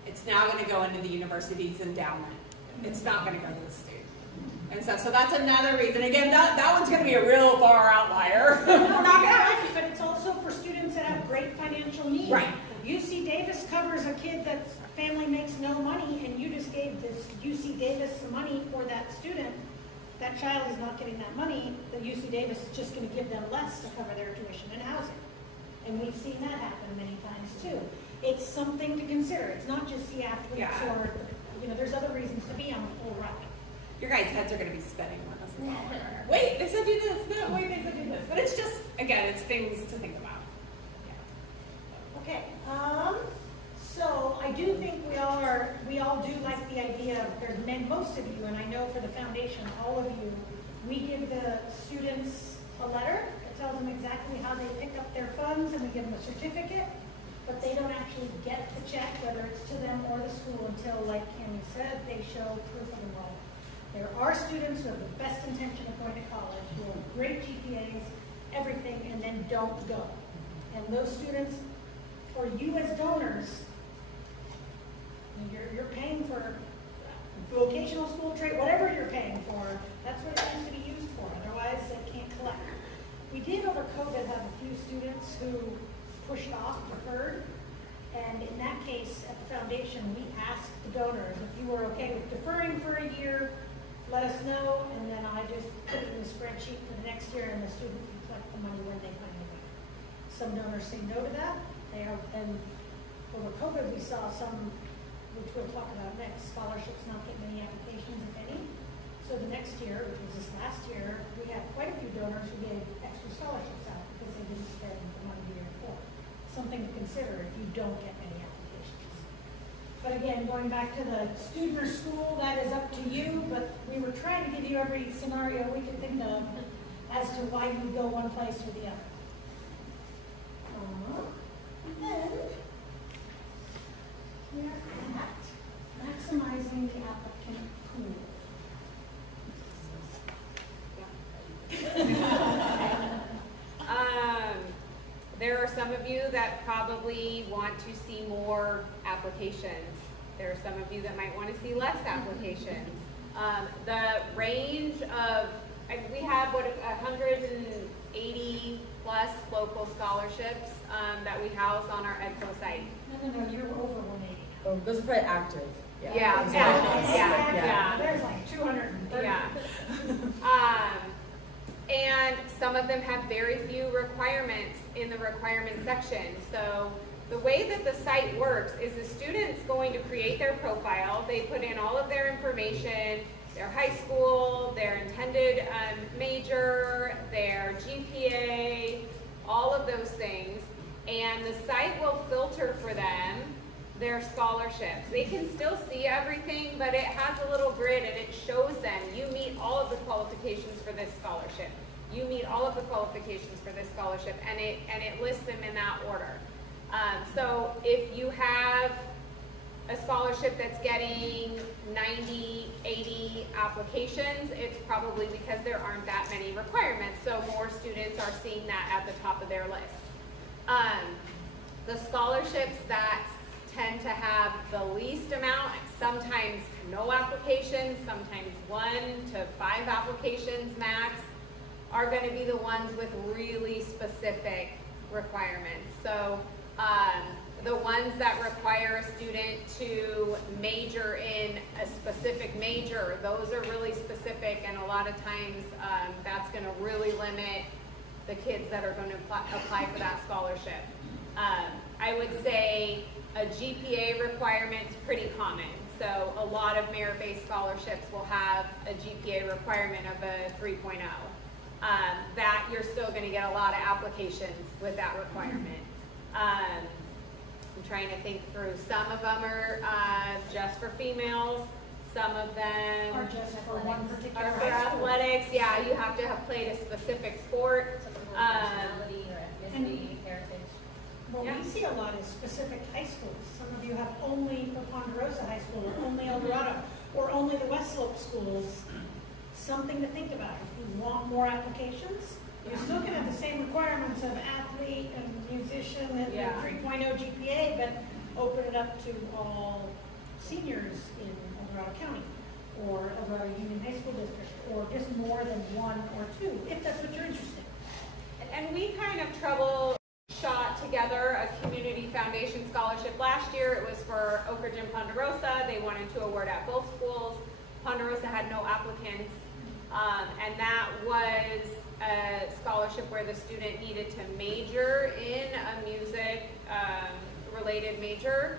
It's now going to go into the university's endowment. It's not going to go to the student. And so that's another reason. Again, that one's going to be a real far outlier. No, not gonna, but it's also for students that have great financial needs. Right. UC Davis covers a kid that's family makes no money, and you just gave this UC Davis some money for that student. That child is not getting that money. The UC Davis is just going to give them less to cover their tuition and housing. And we've seen that happen many times too. It's something to consider. It's not just the athletes or, you know, there's other reasons to be on a full ride. Your guys' heads are going to be spinning when this is all over. Wait, they said do this. No, wait, they said do this. But it's just, again, it's things to think about. Okay, so I do think we all do like the idea of, there's most of you, and I know for the foundation, all of you, we give the students a letter that tells them exactly how they pick up their funds, and we give them a certificate, but they don't actually get the check, whether it's to them or the school, until, like Cammie said, they show proof of enrollment. There are students who have the best intention of going to college, who have great GPAs, everything, and then don't go. And those students, or you as donors, you're paying for vocational school trade, whatever you're paying for, that's what it has to be used for. Otherwise, they can't collect. We did over COVID have a few students who pushed off, deferred, and in that case, at the foundation, we asked the donors if you were okay with deferring for a year, let us know, and then I just put it in the spreadsheet for the next year, and the student can collect the money when they finally leave. Some donors say no to that. And over COVID, we saw some, which we'll talk about next, scholarships not get many applications, if any. So the next year, which was this last year, we had quite a few donors who gave extra scholarships out because they didn't spend the money the year before. Something to consider if you don't get many applications. But again, going back to the student or school, that is up to you, but we were trying to give you every scenario we could think of as to why you would go one place or the other. Then, we're at maximizing the applicant pool. There are some of you that probably want to see more applications. There are some of you that might want to see less applications. The range of, we have what, 180 plus local scholarships that we house on our EDCO site. No, you're over 180. Oh, those are probably active. Yeah. There's like 230. Yeah. And some of them have very few requirements in the requirement section. So the way that the site works is the student's going to create their profile. They put in all of their information, their high school, their intended major, their GPA, all of those things. And the site will filter for them their scholarships. They can still see everything, but it has a little grid and it shows them you meet all of the qualifications for this scholarship. You meet all of the qualifications for this scholarship, and it lists them in that order. So if you have a scholarship that's getting 90, 80 applications, it's probably because there aren't that many requirements. So more students are seeing that at the top of their list. The scholarships that tend to have the least amount, sometimes no applications, sometimes 1 to 5 applications max, are going to be the ones with really specific requirements. So the ones that require a student to major in a specific major, those are really specific, and a lot of times that's going to really limit the kids that are going to apply for that scholarship. I would say a GPA requirement is pretty common. So a lot of merit-based scholarships will have a GPA requirement of a 3.0. That you're still going to get a lot of applications with that requirement. I'm trying to think through. Some of them are just for females. Some of them Or just for one particular are for high school. athletics. Yeah, you have to have played a specific sport. Nationality or ethnicity, heritage. What Yeah. we see a lot is specific high schools. Some of you have only the Ponderosa High School, or only El Dorado, or only the West Slope schools. Something to think about. If you want more applications, you're still going to have the same requirements of athlete and musician and Yeah. 3.0 GPA, but open it up to all seniors in El Dorado County, or El Dorado Union High School District, or just more than 1 or 2, if that's what you're interested in. And we kind of troubleshot together a community foundation scholarship last year. It was for Oak Ridge and Ponderosa. They wanted to award at both schools. Ponderosa had no applicants. And that was a scholarship where the student needed to major in a music related major.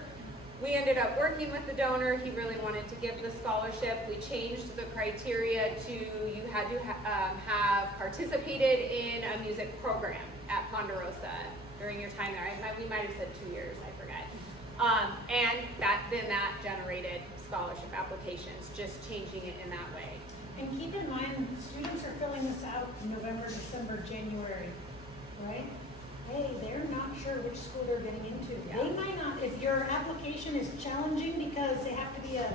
We ended up working with the donor. He really wanted to give the scholarship. We changed the criteria to you had to have participated in a music program at Ponderosa during your time there. We might have said 2 years, I forget. And then that generated scholarship applications, just changing it in that way. And keep in mind, students are filling this out in November, December, January, right? Hey, they're not sure which school they're getting into. Yeah. They might not, if your application is challenging because they have to be an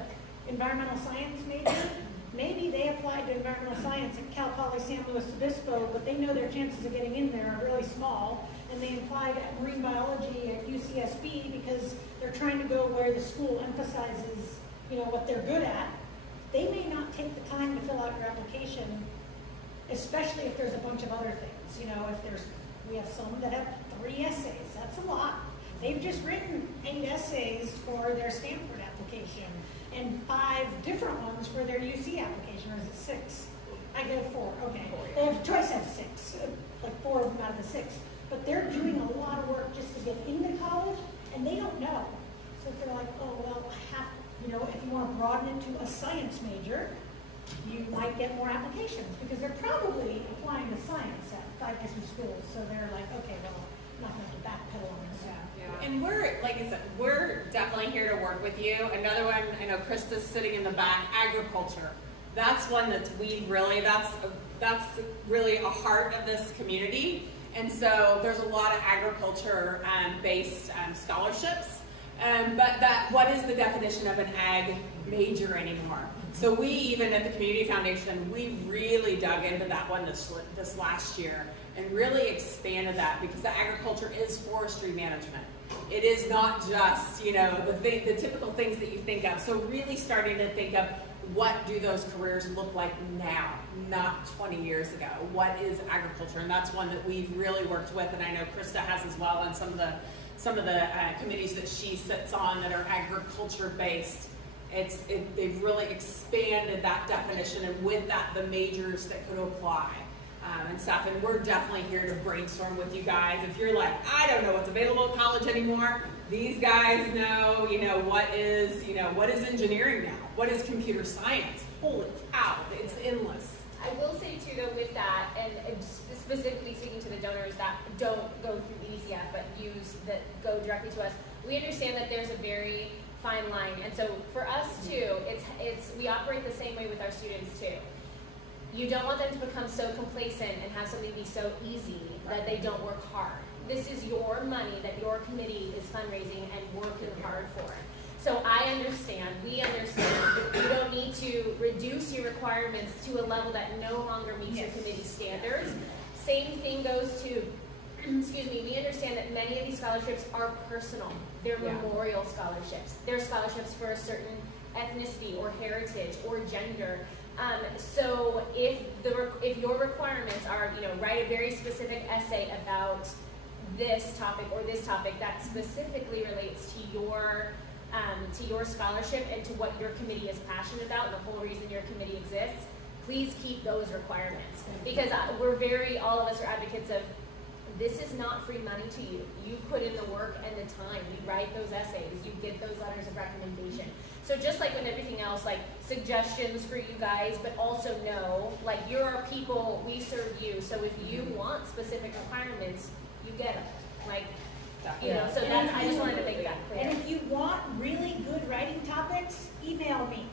environmental science major, maybe they applied to environmental science at Cal Poly San Luis Obispo, but they know their chances of getting in there are really small, and they applied at marine biology at UCSB because they're trying to go where the school emphasizes, what they're good at. They may not take the time to fill out your application, especially if there's a bunch of other things. We have some that have 3 essays. That's a lot. They've just written 8 essays for their Stanford application and 5 different ones for their UC application, or is it 6? I get 4, okay. They have choice have 6, like 4 of them out of the 6. But they're doing a lot of work just to get into college, and they don't know. So if they're like, oh, well, I have, if you want to broaden it to a science major, you might get more applications because they're probably applying to science at 5 different schools. So they're like, okay, well, I'm not going to have to backpedal on this. Yeah. And we're, like I said, we're definitely here to work with you. Another one, I know Krista's sitting in the back, agriculture. That's one that's that's really a heart of this community. And so there's a lot of agriculture based scholarships. But what is the definition of an ag major anymore? So we, even at the Community Foundation, we really dug into that one this last year and really expanded that, because the agriculture is forestry management. It is not just, the typical things that you think of. So really starting to think of, what do those careers look like now, not 20 years ago? What is agriculture? And that's one that we've really worked with, and I know Krista has as well on some of the committees that she sits on that are agriculture based. They've really expanded that definition, and with that, the majors that could apply and stuff. And we're definitely here to brainstorm with you guys. If you're like, I don't know what's available at college anymore, these guys know, what is engineering now? What is computer science? Holy cow, it's endless. I will say too, though, with that, and specifically speaking to the donors that don't go through ECF but go directly to us, we understand that there's a very fine line, and so for us too, we operate the same way with our students too. You don't want them to become so complacent and have something be so easy that they don't work hard. This is your money that your committee is fundraising and working hard for. So we understand you don't need to reduce your requirements to a level that no longer meets your committee standards. Same thing goes to excuse me, we understand that many of these scholarships are personal. They're memorial scholarships. They're scholarships for a certain ethnicity or heritage or gender. So if your requirements are, write a very specific essay about this topic or this topic that specifically relates to your scholarship and to what your committee is passionate about and the whole reason your committee exists, please keep those requirements. Because all of us are advocates of, this is not free money to you. You put in the work and the time. You write those essays. You get those letters of recommendation. So just like with everything else, like suggestions for you guys, but also know, like you're our people, we serve you. So if you want specific requirements, you get them. Like, so that's, I just wanted to make that clear. And if you want really good writing topics, email me.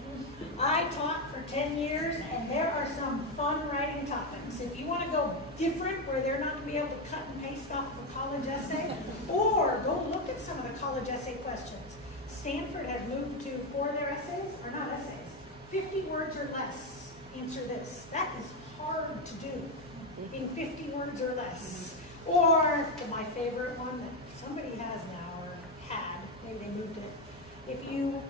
I taught for 10 years, and there are some fun writing topics. If you want to go different, where they're not going to be able to cut and paste off of a college essay, or go look at some of the college essay questions. Stanford has moved to, for their essays, or not essays, 50 words or less, answer this. That is hard to do in 50 words or less. Or my favorite one that somebody has now, or had, maybe they moved it. If you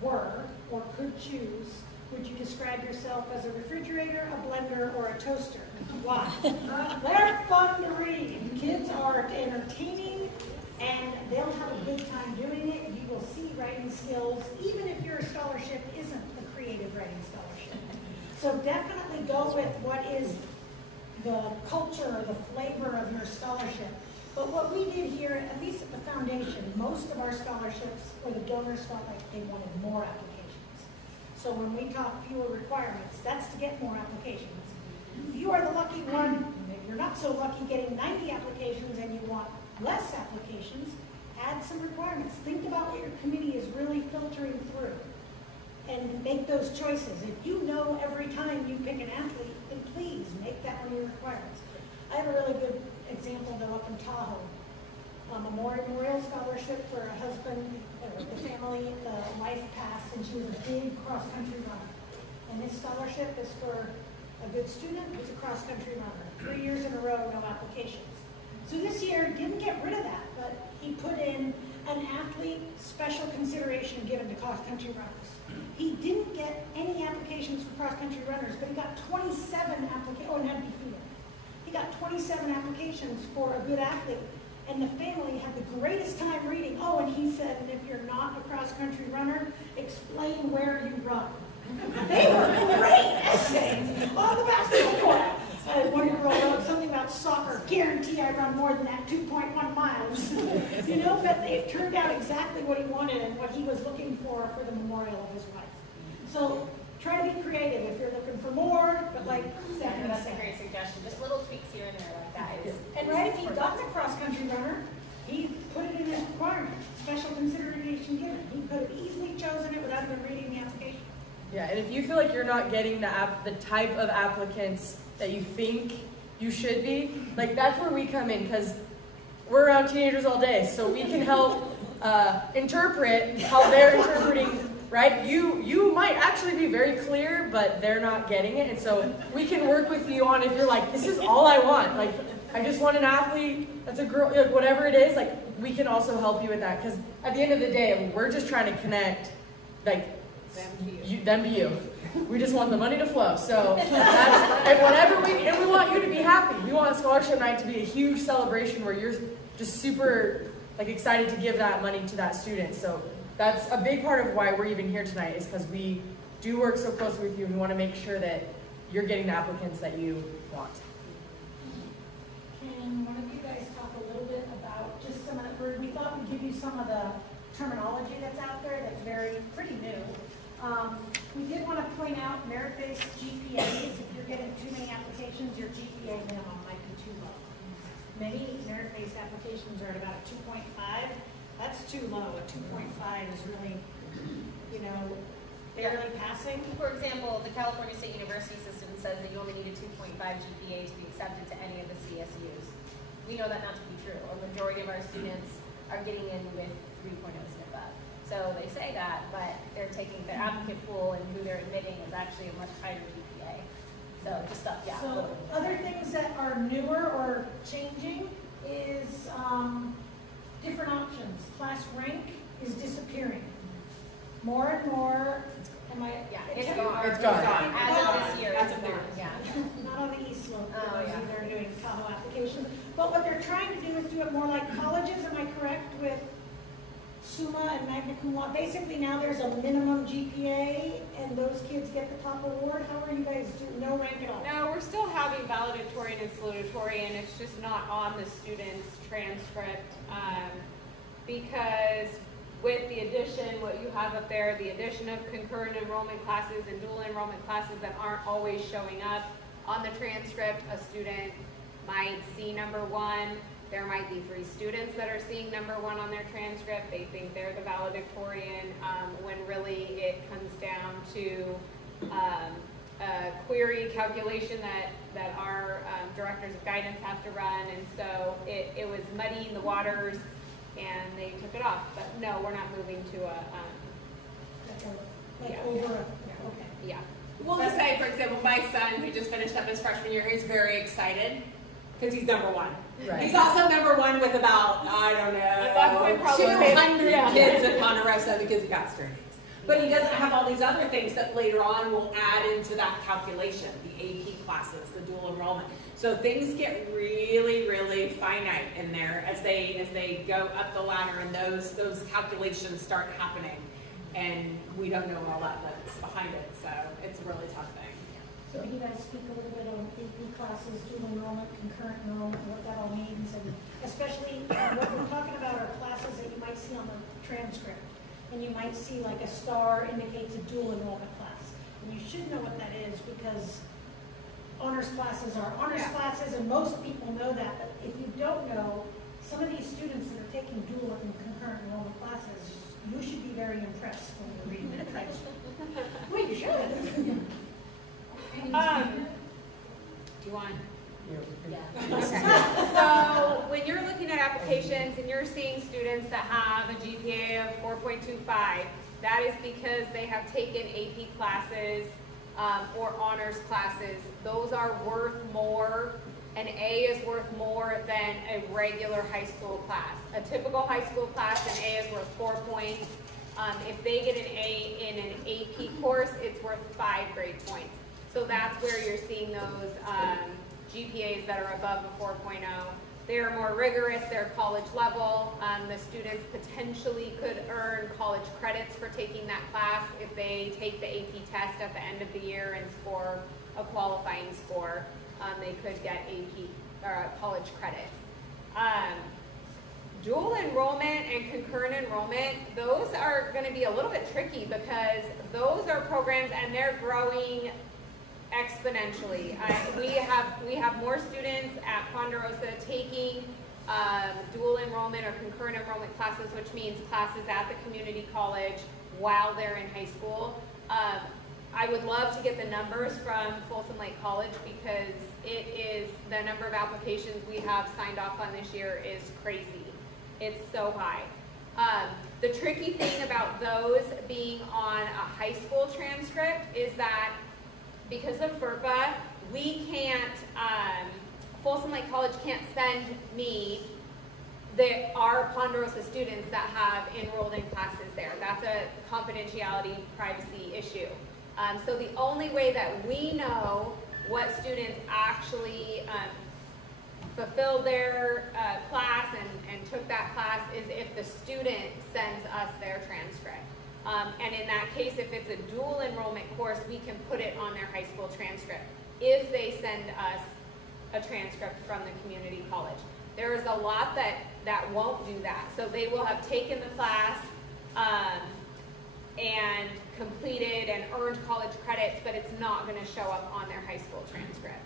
were or could choose, would you describe yourself as a refrigerator, a blender, or a toaster? Why? They're fun to read. Kids are entertaining, and they'll have a good time doing it. You will see writing skills, even if your scholarship isn't a creative writing scholarship. So definitely go with what is the culture or the flavor of your scholarship. But what we did here, at least at the foundation, most of our scholarships, or the donors felt like they wanted more applications. So when we talk fewer requirements, that's to get more applications. If you are the lucky one, maybe you're not so lucky getting 90 applications and you want less applications, add some requirements. Think about what your committee is really filtering through and make those choices. If you know every time you pick an athlete, then please make that one your requirements. I have a really good example though up in Tahoe. A memorial scholarship for a husband, the family, the wife passed, and she was a big cross-country runner. And this scholarship is for a good student who's a cross-country runner. 3 years in a row, no applications. So this year, didn't get rid of that, but he put in an athlete special consideration given to cross-country runners. He didn't get any applications for cross-country runners, but he got 27 applications, oh, and had to be female. He got 27 applications for a good athlete, and the family had the greatest time reading. Oh, and he said, and if you're not a cross-country runner, explain where you run. They were great essays on the basketball court. One girl wrote something about soccer. Guarantee I run more than that 2.1 miles. But it turned out exactly what he wanted and what he was looking for the memorial of his wife. So try to be creative if you're looking for more, but like Stephanie That's said. a great suggestion. Just little tweaks here and there like that. And if he got the cross-country runner, he put it in his requirement. Special consideration given. He could have easily chosen it without even reading the application. Yeah, and if you feel like you're not getting the type of applicants that you think you should be, like that's where we come in, because we're around teenagers all day, so we can help interpret how they're interpreting, right? You might actually be very clear, but they're not getting it, and so we can work with you on if you're like, this is all I want, like I just want an athlete that's a girl, like, whatever it is, like we can also help you with that, because at the end of the day, we're just trying to connect, like, them to you. We just want the money to flow. So and we want you to be happy. We want scholarship night to be a huge celebration where you're just super excited to give that money to that student. So that's a big part of why we're even here tonight, is because we do work so closely with you, and we want to make sure that you're getting the applicants that you want. Can one of you guys talk a little bit about just some of the, we thought we'd give you some of the terminology that's out there that's pretty new. We did want to point out merit-based GPAs. If you're getting too many applications, your GPA minimum might be too low. Many merit-based applications are at about a 2.5. That's too low. A 2.5 is really, barely passing. For example, the California State University system says that you only need a 2.5 GPA to be accepted to any of the CSUs. We know that not to be true. A majority of our students are getting in with 3.0s and above. So they say that, but they're taking their applicant pool and who they're admitting is actually a much higher GPA. So just stuff, yeah. So other things that are newer or changing is different options. Class rank is disappearing. More and more, Yeah, it's gone. It's gone. As of this year, As it's of gone. this. Yeah. not on the East Slope, Oh, those yeah. they're doing Tahoe applications. But what they're trying to do is do it more like colleges, am I correct, with Summa and magna cum laude? Basically now there's a minimum GPA and those kids get the top award. How are you guys doing? No rank at all? No, we're still having valedictorian and salutatorian, and it's just not on the student's transcript. Because with the addition, what you have up there, the addition of concurrent enrollment classes and dual enrollment classes that aren't always showing up on the transcript, a student might see number 1. There might be 3 students that are seeing number 1 on their transcript. They think they're the valedictorian, when really it comes down to a query calculation that our directors of guidance have to run. And so it was muddying the waters, and they took it off. But no, we're not moving to a, Like Yeah. over, okay. yeah. We'll just say, for example, my son, who just finished up his freshman year, he's very excited because he's number 1. Right. He's also number 1 with about, I don't At that point, know, probably 200 yeah. kids at Ponderosa because he got straight A's. But he doesn't have all these other things that later on will add into that calculation, the AP classes, the dual enrollment. So things get really, really finite in there as they go up the ladder, and those calculations start happening, and we don't know all that's behind it. So it's a really tough thing. So can you guys speak a little bit on AP classes, dual enrollment, concurrent enrollment, what that all means, and especially what we're talking about are classes that you might see on the transcript, and you might see like a star indicates a dual enrollment class, and you should know what that is because honors classes are honors classes, and most people know that. But if you don't know, some of these students that are taking dual and concurrent enrollment classes, you should be very impressed when you read the transcript. Well, you should. Do you want? Yeah. Okay. So when you're looking at applications and you're seeing students that have a GPA of 4.25, that is because they have taken AP classes or honors classes. Those are worth more. An A is worth more than a regular high school class. A typical high school class, an A is worth 4 points. If they get an A in an AP course, it's worth 5 grade points. So that's where you're seeing those GPAs that are above a 4.0. They're more rigorous, they're college level. The students potentially could earn college credits for taking that class if they take the AP test at the end of the year and score a qualifying score. They could get AP or college credits. Dual enrollment and concurrent enrollment, those are going to be a little bit tricky because those are programs and they're growing exponentially. We have more students at Ponderosa taking dual enrollment or concurrent enrollment classes, which means classes at the community college while they're in high school. I would love to get the numbers from Folsom Lake College because it is the number of applications we have signed off on this year is crazy. It's so high. The tricky thing about those being on a high school transcript is that because of FERPA, we can't, Folsom Lake College can't send me our Ponderosa students that have enrolled in classes there. That's a confidentiality, privacy issue. So the only way that we know what students actually fulfilled their class and took that class is if the student sends us their transcript. And in that case, if it's a dual enrollment course, we can put it on their high school transcript if they send us a transcript from the community college. There is a lot that won't do that. So they will have taken the class and completed and earned college credits, but it's not going to show up on their high school transcript,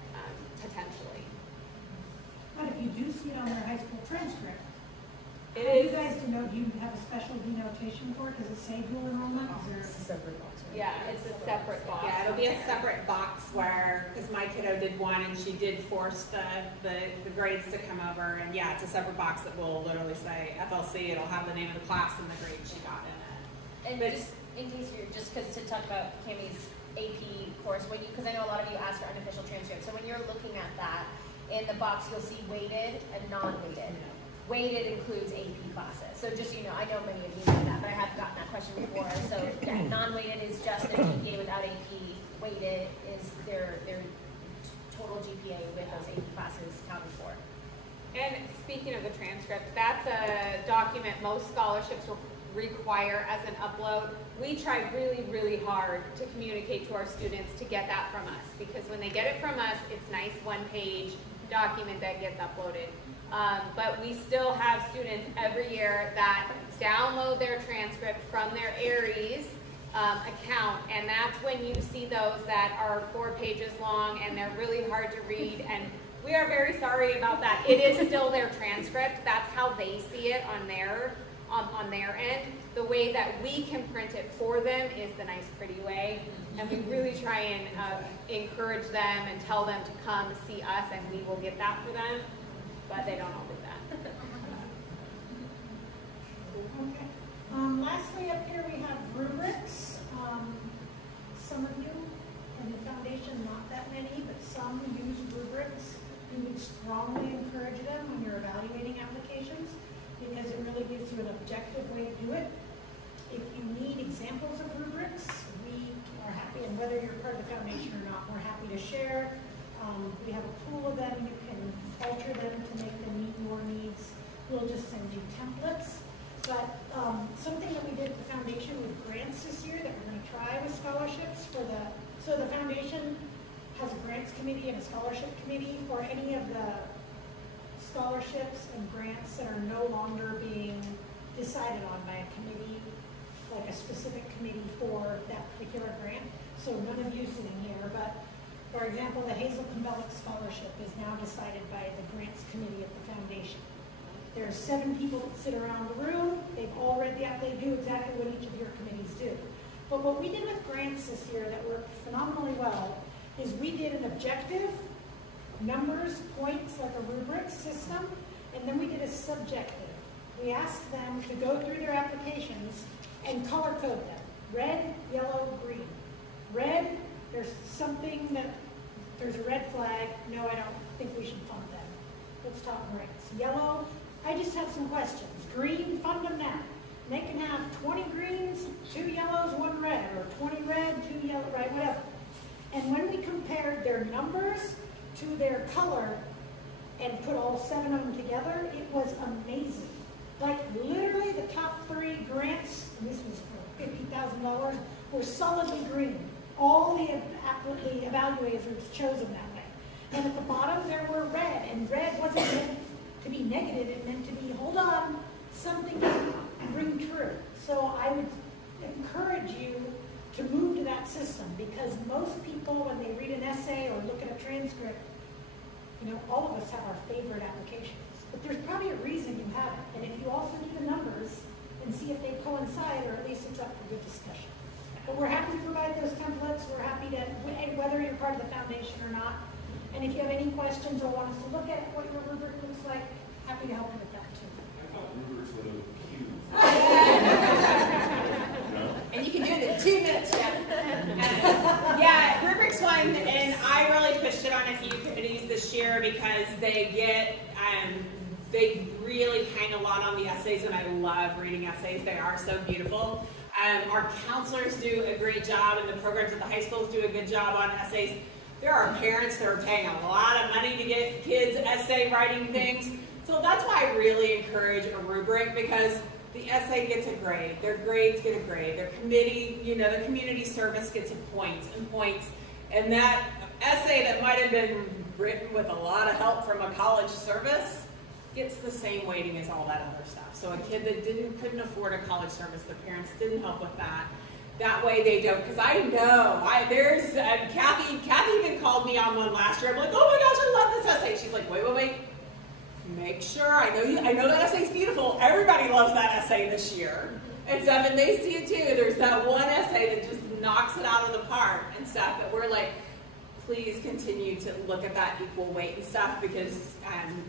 potentially. But if you do see it on their high school transcript, It you is, guys to know, do you have a special denotation for it? Does it say dual enrollment? Is It's a there? separate box. yeah, it's a separate box. Yeah, it'll be a separate box where, because my kiddo did one and she did force the grades to come over, and yeah, it's a separate box that will literally say FLC. It'll have the name of the class and the grade she got in it. And But- just in case you're, just because to talk about Cammie's AP course, because I know a lot of you asked for unofficial transcripts, so when you're looking at that, in the box you'll see weighted and non-weighted. Weighted includes AP classes, so just so you know, I know many of you know that, but I have gotten that question before. So yeah, non-weighted is just their GPA without AP. Weighted is their total GPA with those AP classes counted for. And speaking of the transcript, that's a document most scholarships require as an upload. We try really, really hard to communicate to our students to get that from us, because when they get it from us, it's nice one-page document that gets uploaded. But we still have students every year that download their transcript from their Aries account, and that's when you see those that are 4 pages long and they're really hard to read, and we are very sorry about that. It is still their transcript. That's how they see it on their end. The way that we can print it for them is the nice, pretty way, and we really try and encourage them and tell them to come see us, and we will get that for them, but they don't all do that. Okay. Lastly, up here we have rubrics. Some of you in the foundation, not that many, but some use rubrics. We would strongly encourage them when you're evaluating applications, because it really gives you an objective way to do it. If you need examples of rubrics, we are happy, and whether you're part of the foundation or not, we're happy to share. We have a pool of them. You can alter them to make them meet your needs. We'll just send you templates. But something that we did at the foundation with grants this year that we're going to try with scholarships so the foundation has a grants committee and a scholarship committee for any of the scholarships and grants that are no longer being decided on by a committee, like a specific committee for that particular grant. So none of you sitting here, but for example, the Hazel Kumbelic Scholarship is now decided by the grants committee at the foundation. There are 7 people that sit around the room. They've all read they do exactly what each of your committees do. But what we did with grants this year that worked phenomenally well is we did an objective, numbers, points, like a rubric system, and then we did a subjective. We asked them to go through their applications and color code them. Red, yellow, green. Red, there's something that, there's a red flag. No, I don't think we should fund them. Let's talk grants. Yellow, I just have some questions. Green, fund them now. And they can have 20 greens, 2 yellows, 1 red, or 20 red, 2 yellow, right, whatever. And when we compared their numbers to their color and put all 7 of them together, it was amazing. Like literally the top 3 grants, and this was for $50,000, were solidly green. All the evaluators were chosen that way. And at the bottom there were red, and red wasn't meant to be negative, it meant to be, hold on, something doesn't ring true. So I would encourage you to move to that system, because most people, when they read an essay or look at a transcript, you know, all of us have our favorite applications. But there's probably a reason you have it. And if you also do the numbers and see if they coincide, or at least it's up for good discussion. But we're happy to provide those templates. We're happy to, whether you're part of the foundation or not. And if you have any questions or want us to look at what your rubric looks like, happy to help you with that too. I thought rubrics were the cues. And you can do it in 2 minutes, Jeff. Yeah, rubrics one, and I really pushed it on a few committees this year because they get, they really hang a lot on the essays, and I love reading essays. They are so beautiful. Our counselors do a great job, and the programs at the high schools do a good job on essays. There are parents that are paying a lot of money to get kids essay writing things. So that's why I really encourage a rubric, because the essay gets a grade, their grades get a grade, their committee, you know, the community service gets points and points. And that essay that might have been written with a lot of help from a college service gets the same weighting as all that other stuff. So a kid that couldn't afford a college service, their parents didn't help with that. That way they don't, because I know, there's, Kathy even called me on one last year. I'm like, oh my gosh, I love this essay. She's like, wait. Make sure, I know that essay's beautiful. Everybody loves that essay this year. And stuff, and they see it too. There's that one essay that just knocks it out of the park and stuff, that we're like, please continue to look at that equal weight and stuff, because,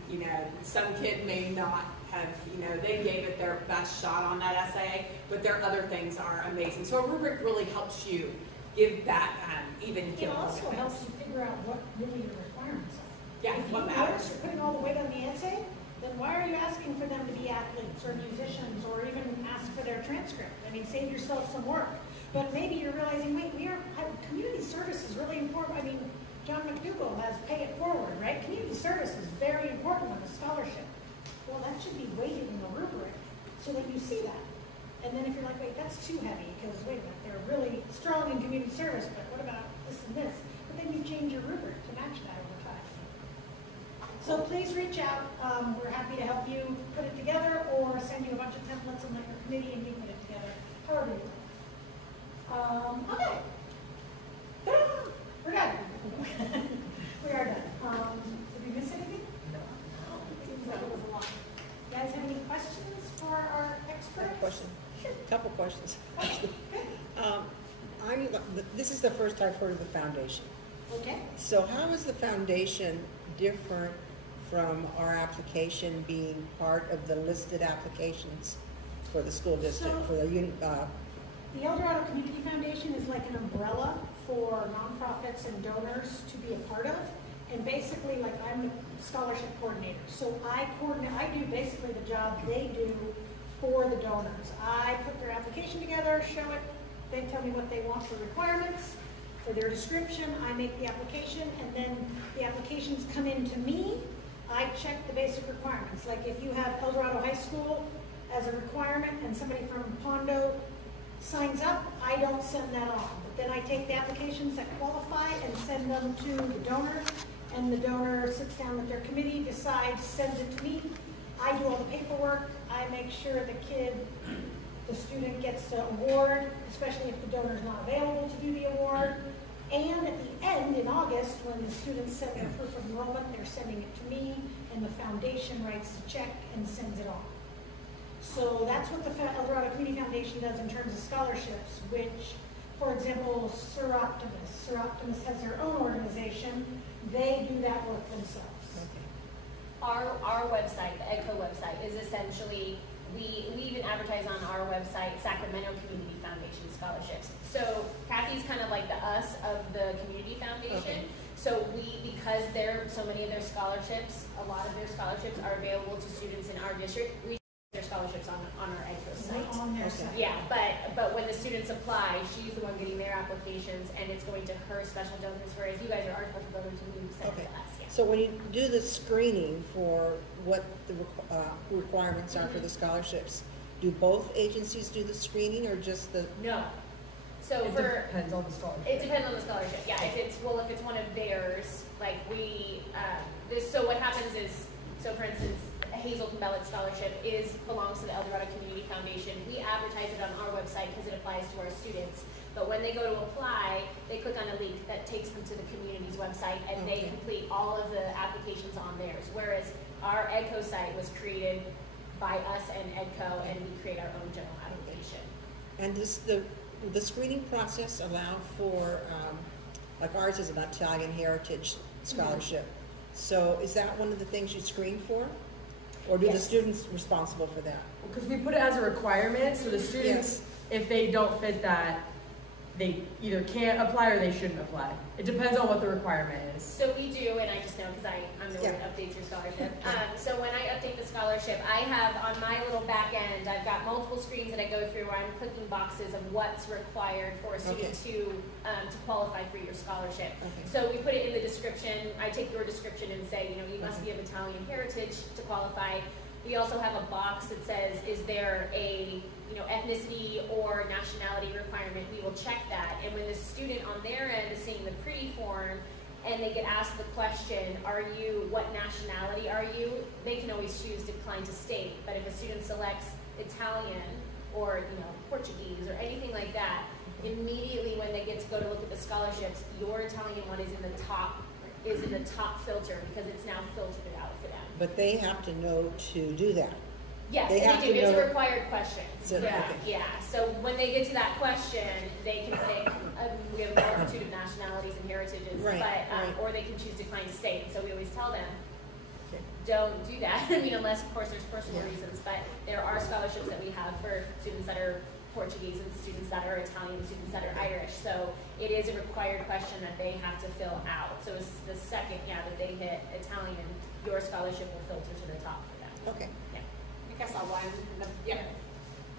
you know, some kid may not have, you know, they gave it their best shot on that essay, but their other things are amazing. So a rubric really helps you give that even It keel. also helps you figure out what really your requirements are. Yeah, If you what notice matters. you're putting all the weight on the essay, then why are you asking for them to be athletes or musicians or even ask for their transcript? I mean, save yourself some work. But maybe you're realizing, wait, community service is really important. I mean, John McDougall has pay it forward, right? Community service is very important on a scholarship. Well, that should be weighted in the rubric so that you see that. And then if you're like, wait, that's too heavy, because wait a minute, they're really strong in community service, but what about this and this? But then you change your rubric to match that over time. So please reach out. We're happy to help you put it together or send you a bunch of templates and let your committee and you put it together, however you want. Okay. Ta-da! We're done. We are done. Did we miss anything? No. Seems like it was a lot. You guys have any questions for our experts? Question. Sure. Couple questions. Okay. This is the first I've heard of the foundation. Okay. So how is the foundation different from our application being part of the listed applications for the school district, So- for the The El Dorado Community Foundation is like an umbrella for nonprofits and donors to be a part of. And basically, like, I'm the scholarship coordinator. So I do basically the job they do for the donors. I put their application together, show it, they tell me what they want for requirements, for their description, I make the application, and then the applications come in to me. I check the basic requirements. Like if you have El Dorado High School as a requirement and somebody from Pondo signs up, I don't send that on. But then I take the applications that qualify and send them to the donor, and the donor sits down with their committee, decides, sends it to me. I do all the paperwork. I make sure the student gets the award, especially if the donor is not available to do the award. And at the end, in August, when the students send their proof of enrollment, they're sending it to me, and the foundation writes the check and sends it on. So that's what the El Dorado Community Foundation does in terms of scholarships, which, for example, Sir Optimus has their own organization. They do that work themselves. Our website, the EDCO website, is essentially, we even advertise on our website Sacramento Community Foundation scholarships. So Kathy's kind of like the us of the community foundation. Okay. So because so many of their scholarships, a lot of their scholarships are available to students in our district, we their scholarships on our EDCO site. On their site. Yeah, but when the students apply, she's the one getting their applications, and it's going to her special donors, whereas you guys are our special donors and you send it to us. Yeah. So when you do the screening for what the requirements are for the scholarships, do both agencies do the screening or just the? No. So It depends on the scholarship. It depends on the scholarship. Yeah, if it's one of theirs, like so what happens is, so for instance, a Hazelton Ballot Scholarship belongs to the El Dorado Community Foundation. We advertise it on our website because it applies to our students. But when they go to apply, they click on a link that takes them to the community's website, and they complete all of the applications on theirs. Whereas our EDCO site was created by us and EDCO, and we create our own general application. And does the screening process allow for, like ours is an Italian Heritage Scholarship. So is that one of the things you screen for? Or do the students responsible for that? Because we put it as a requirement, so the students, if they don't fit that, they either can't apply or they shouldn't apply. It depends on what the requirement is. So we do, and I just know because I'm the one that updates your scholarship. So when I update the scholarship, I have on my little back end, I've got multiple screens that I go through where I'm clicking boxes of what's required for a student to qualify for your scholarship. So we put it in the description. I take your description and say, you must be of Italian heritage to qualify. We also have a box that says, is there a ethnicity or nationality requirement? We will check that. And when the student on their end is seeing the pretty form and they get asked the question, what nationality are you? They can always choose decline to state. But if a student selects Italian or Portuguese or anything like that, immediately when they get to go to look at the scholarships, your Italian one is in the top filter because it's now filtered out for them. But they have to know to do that. Yes, They have they do. to It's know- a required question. Yeah. So when they get to that question, they can pick. We have a multitude of nationalities and heritages, or they can choose decline to state. And so we always tell them, don't do that. Unless of course there's personal reasons. But there are scholarships that we have for students that are Portuguese and students that are Italian, students that are Irish. So it is a required question that they have to fill out. So it's the second, that they hit Italian, your scholarship will filter to the top for them. Okay. Yeah. I guess I'll one. Yeah.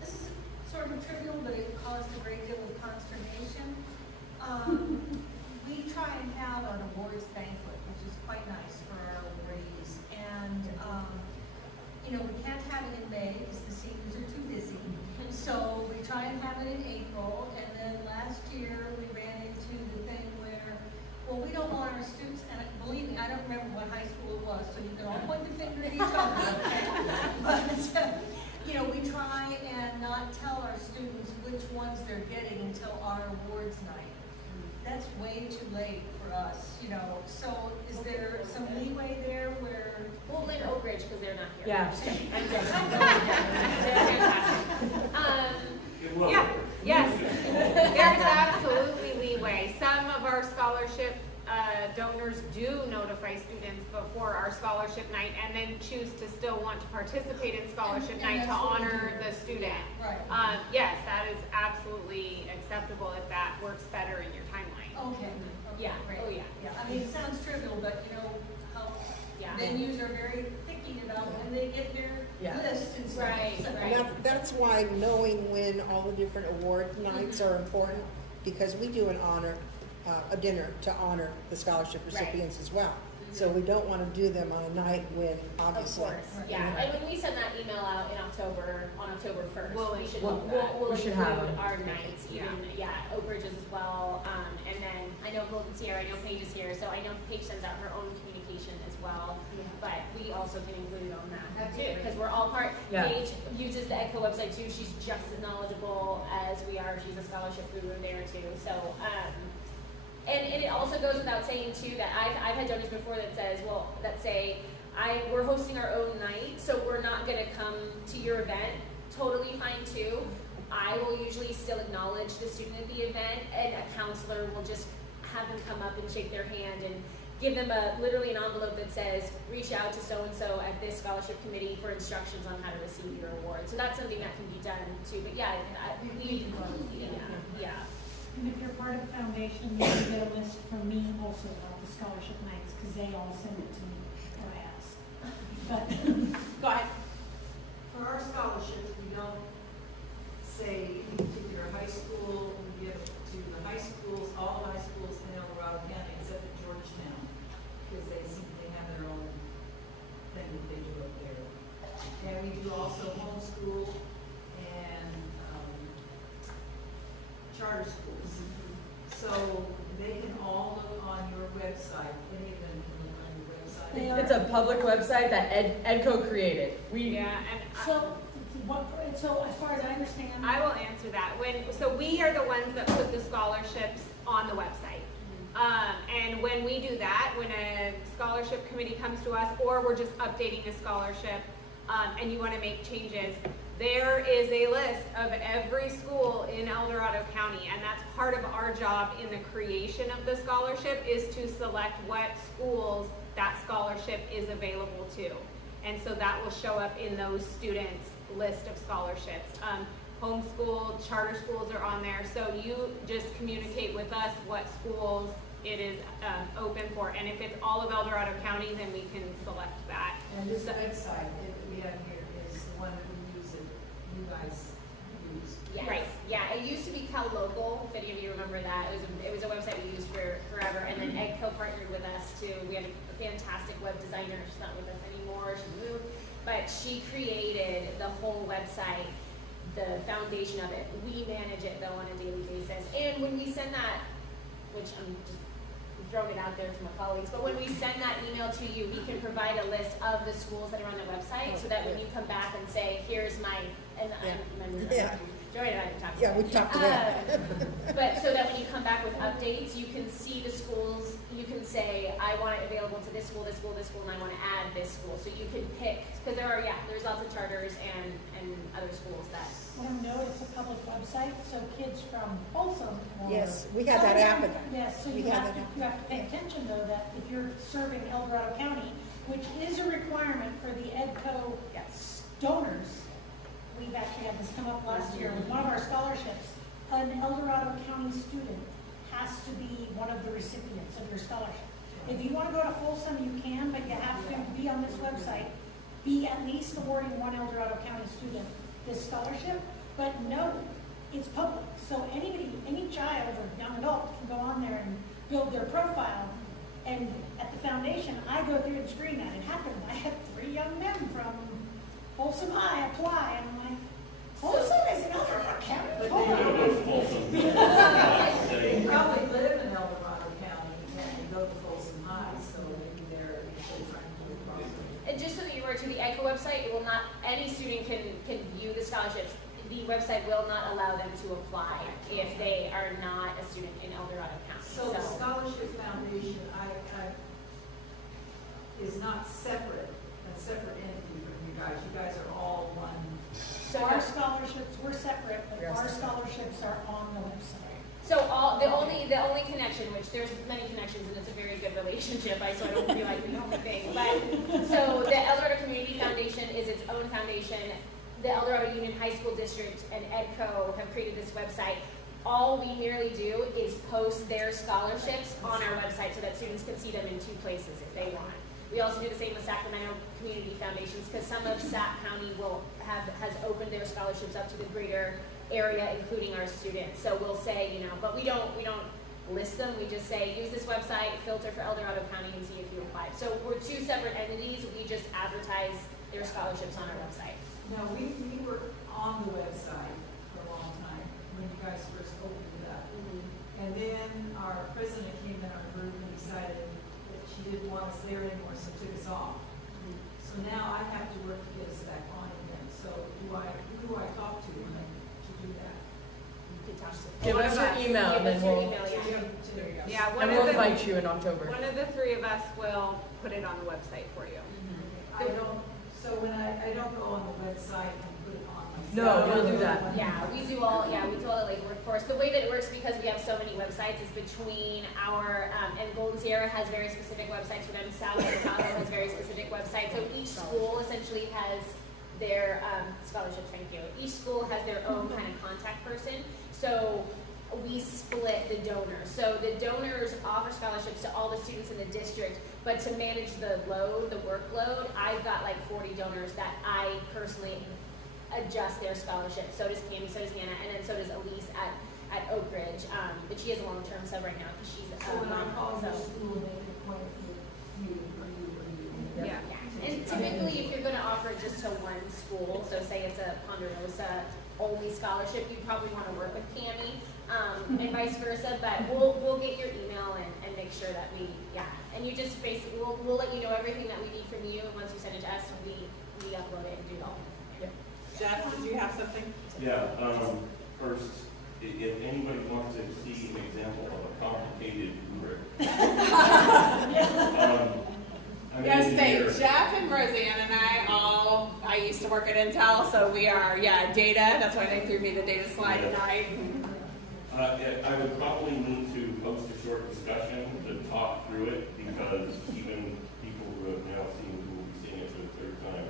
This is sort of trivial, but it caused a great deal of consternation. We try and have an awards banquet, which is quite nice for our awardees. And, you know, we can't have it in May because the seniors are too busy. So we try and have it in April. And then last year we ran into the thing where, well, we don't want our students, and believe me, I don't remember what high school it was, so you can all point the finger at each other, okay? But, you know, we try and not tell our students which ones they're getting until our awards night. That's way too late for us, you know. So is there some leeway there where? Well, Lynn Oak Ridge, because they're not here. Yeah. I'm joking. They're fantastic. It will. Yeah, yes, there's absolutely leeway. Some of our scholarship donors do notify students before our scholarship night and then choose to still want to participate in scholarship And night to that's what we honor do. the student. Right. Yes, that is absolutely acceptable if that works better in your timeline. Okay. Yeah. Great. Oh, yeah. Yeah. I mean, it sounds trivial, but you know how Yeah. venues are very picky about when they get their list and stuff. Right, So- right. That's why knowing when all the different award nights are important, because we do an honor, a dinner to honor the scholarship recipients as well. So we don't want to do them on a night when obviously. Of course, yeah. And when we send that email out in October, on October 1st, We'll we should include we'll We should include have them. our nights, even, Oak Ridges as well. And then I know Golden Sierra, I know Paige is here, so I know Paige sends out her own communication as well. But we also can include it on that too, because we're all part. Yeah. Paige uses the EDCO website too. She's just as knowledgeable as we are. She's a scholarship guru there too. So, and it also goes without saying too that I've had donors before that say we're hosting our own night, so we're not gonna come to your event. Totally fine too. I will usually still acknowledge the student at the event, and a counselor will just have them come up and shake their hand and give them literally an envelope that says, reach out to so-and-so at this scholarship committee for instructions on how to receive your award. So that's something that can be done too. But yeah, yeah. And if you're part of the foundation, you can get a list from me also about the scholarship nights, because they all send it to me, or I ask. But, Go ahead. For our scholarships, we don't say any particular high school. We give to the high schools, all high schools in Dorado County except for Georgetown, because they simply have their own thing that they do up there. And we do also homeschool and charter schools. So they can all look on your website. Any of them can look on your website. It's a public website that EDCO created. so as far as I understand. I will answer that. So we are the ones that put the scholarships on the website. And when we do that, when a scholarship committee comes to us, or we're just updating a scholarship, and you want to make changes, there is a list of every school in El Dorado County, and that's part of our job in the creation of the scholarship, is to select what schools that scholarship is available to. And so that will show up in those students' list of scholarships. Homeschool, charter schools are on there, so you just communicate with us what schools it is open for, and if it's all of El Dorado County, then we can select that. And this website that we have here is the one that we use that you guys use. Yes. Right. Yeah, it used to be Cal Local, if any of you remember that. It was a website we used forever, and then EDCO partnered with us too. We had a fantastic web designer. She's not with us anymore. She moved, but she created the whole website, the foundation of it. We manage it though on a daily basis, and when we send that, which I'm just throwing it out there to my colleagues, but when we send that email to you, we can provide a list of the schools that are on the website, so that when you come back and say, here's my, and Joy and I have talked. Yeah, we talked about it. But so that when you come back with updates, you can see the schools, you can say, I want it available to this school, this school, this school, and I want to add this school. So you can pick, because there's lots of charters and other schools that. Let them know it's a public website, so kids from Folsom or. Yes, we have that app. Yes, so you have to pay attention though that if you're serving El Dorado County, which is a requirement for the EDCO donors, we've actually had this come up last year with one of our scholarships. An El Dorado County student has to be one of the recipients of your scholarship. If you want to go to Folsom, you can, but you have to be on this website, be at least awarding one El Dorado County student this scholarship. But no, it's public, so anybody, any child or young adult can go on there and build their profile. And at the foundation, I go through and screen that. It happened. I had 3 young men from Folsom High apply, and I'm like, Folsom is in El Dorado County? But they don't go to Folsom. They probably live in El Dorado County and go to Folsom High, so maybe they're trying to do it properly. And just so that you are to the ECHO website, it will not, any student can view the scholarships. The website will not allow them to apply if they are not a student in El Dorado County. So the Scholarship Foundation, is not separate, a separate entity from you guys. You guys are all one. So our scholarships, we're separate, but our scholarships are on the website. So the only connection, which there's many connections and it's a very good relationship, so I don't feel like the only thing. But so the El Dorado Community Foundation is its own foundation. The El Dorado Union High School District and EDCO have created this website. All we merely do is post their scholarships on our website so that students can see them in 2 places if they want. We also do the same with Sacramento Community Foundations because some of Sac County has opened their scholarships up to the greater area, including our students. So we'll say, but we don't list them. We just say use this website, filter for El Dorado County, and see if you apply. So we're 2 separate entities. We just advertise their scholarships on our website. No, we were on the website for a long time when you guys first opened it up. And then our president came in our group and decided that she didn't want us there anymore, so took us off. So now I have to work to get us back on again. So who do I talk to do that? Give us your email and then we'll, Yeah, and we'll invite you in October. One of the 3 of us will put it on the website for you. So when I don't go on the website and put it on myself. No, we'll do that. Yeah, we do all the legwork for us. The way that it works, because we have so many websites, is between our, and Golden Sierra has very specific websites for them, South Tahoe has very specific websites. So each school essentially has their scholarships, thank you. Each school has their own kind of contact person. So we split the donors. So the donors offer scholarships to all the students in the district, but to manage the workload, I've got like 40 donors that I personally adjust their scholarships. So does Cammy, so does Hannah, and then so does Elise at Oak Ridge. But she has a long-term sub right now because she's so when I call your school, they can point to you or you. Yeah. And typically, if you're going to offer just to one school, so say it's a Ponderosa only scholarship, you probably want to work with Cammy, and vice versa. But we'll get your email and make sure that and you just basically we'll let you know everything that we need from you, and once you send it to us, we upload it and do it all. Jeff, did you have something? Yeah, first, if anybody wants to see an example of a complicated rubric. Yes, thanks. Jeff and Roseanne and I used to work at Intel, so we are, data. That's why they threw me the data slide tonight. I would probably need to post a short discussion to talk through it, because even people who have now who will be seeing it for the 3rd time,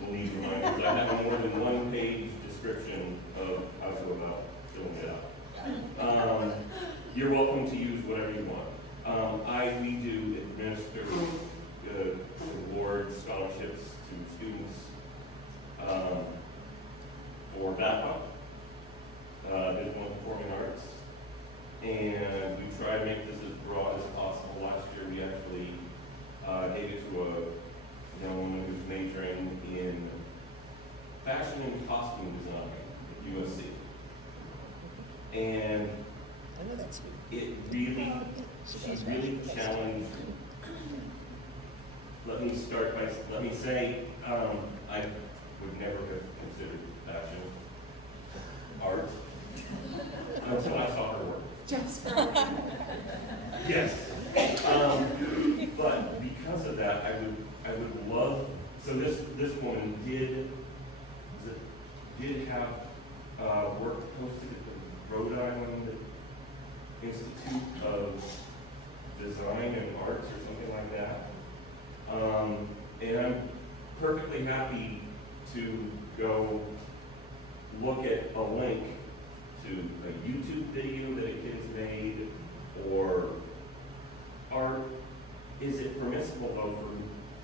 will need reminders. I have a more than 1-page description of how to go about filling it out. You're welcome to use whatever you want. We do administer award scholarships to students for BAPA. There's one performing arts, and we try to make this as broad as possible. Last year we actually gave it to a young woman who's majoring in fashion and costume design at USC. And I know that's it really, she's really challenged. Let me say, I would never have considered fashion art until I saw her work. Yes. But because of that, I would love. So this woman did have work posted at the Rhode Island Institute of Design and Arts or something like that. And I'm perfectly happy to go look at a link to a YouTube video that a kid has made, or is it permissible though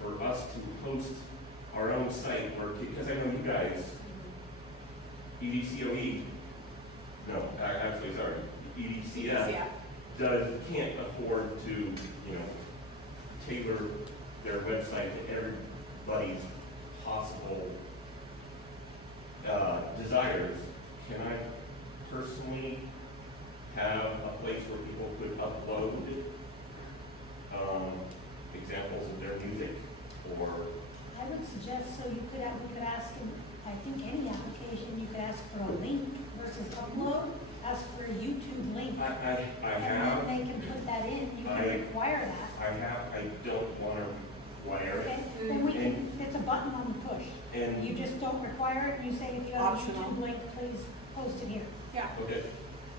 for us to host our own site, or, because I know you guys, EDCOE, no, actually, sorry, EDCF, can't afford to, you know, tailor their website to everybody's possible desires. Can I personally have a place where people could upload examples of their music, or? I would suggest, so we could ask, I think any application, you could ask for a link versus upload, ask for a YouTube link. I and have. then they can put that in, you can require that. I don't want to require Okay, it. then we can, it's a button on the push. And You just don't require it, and you say if you have a YouTube link, please post it here. Yeah, okay.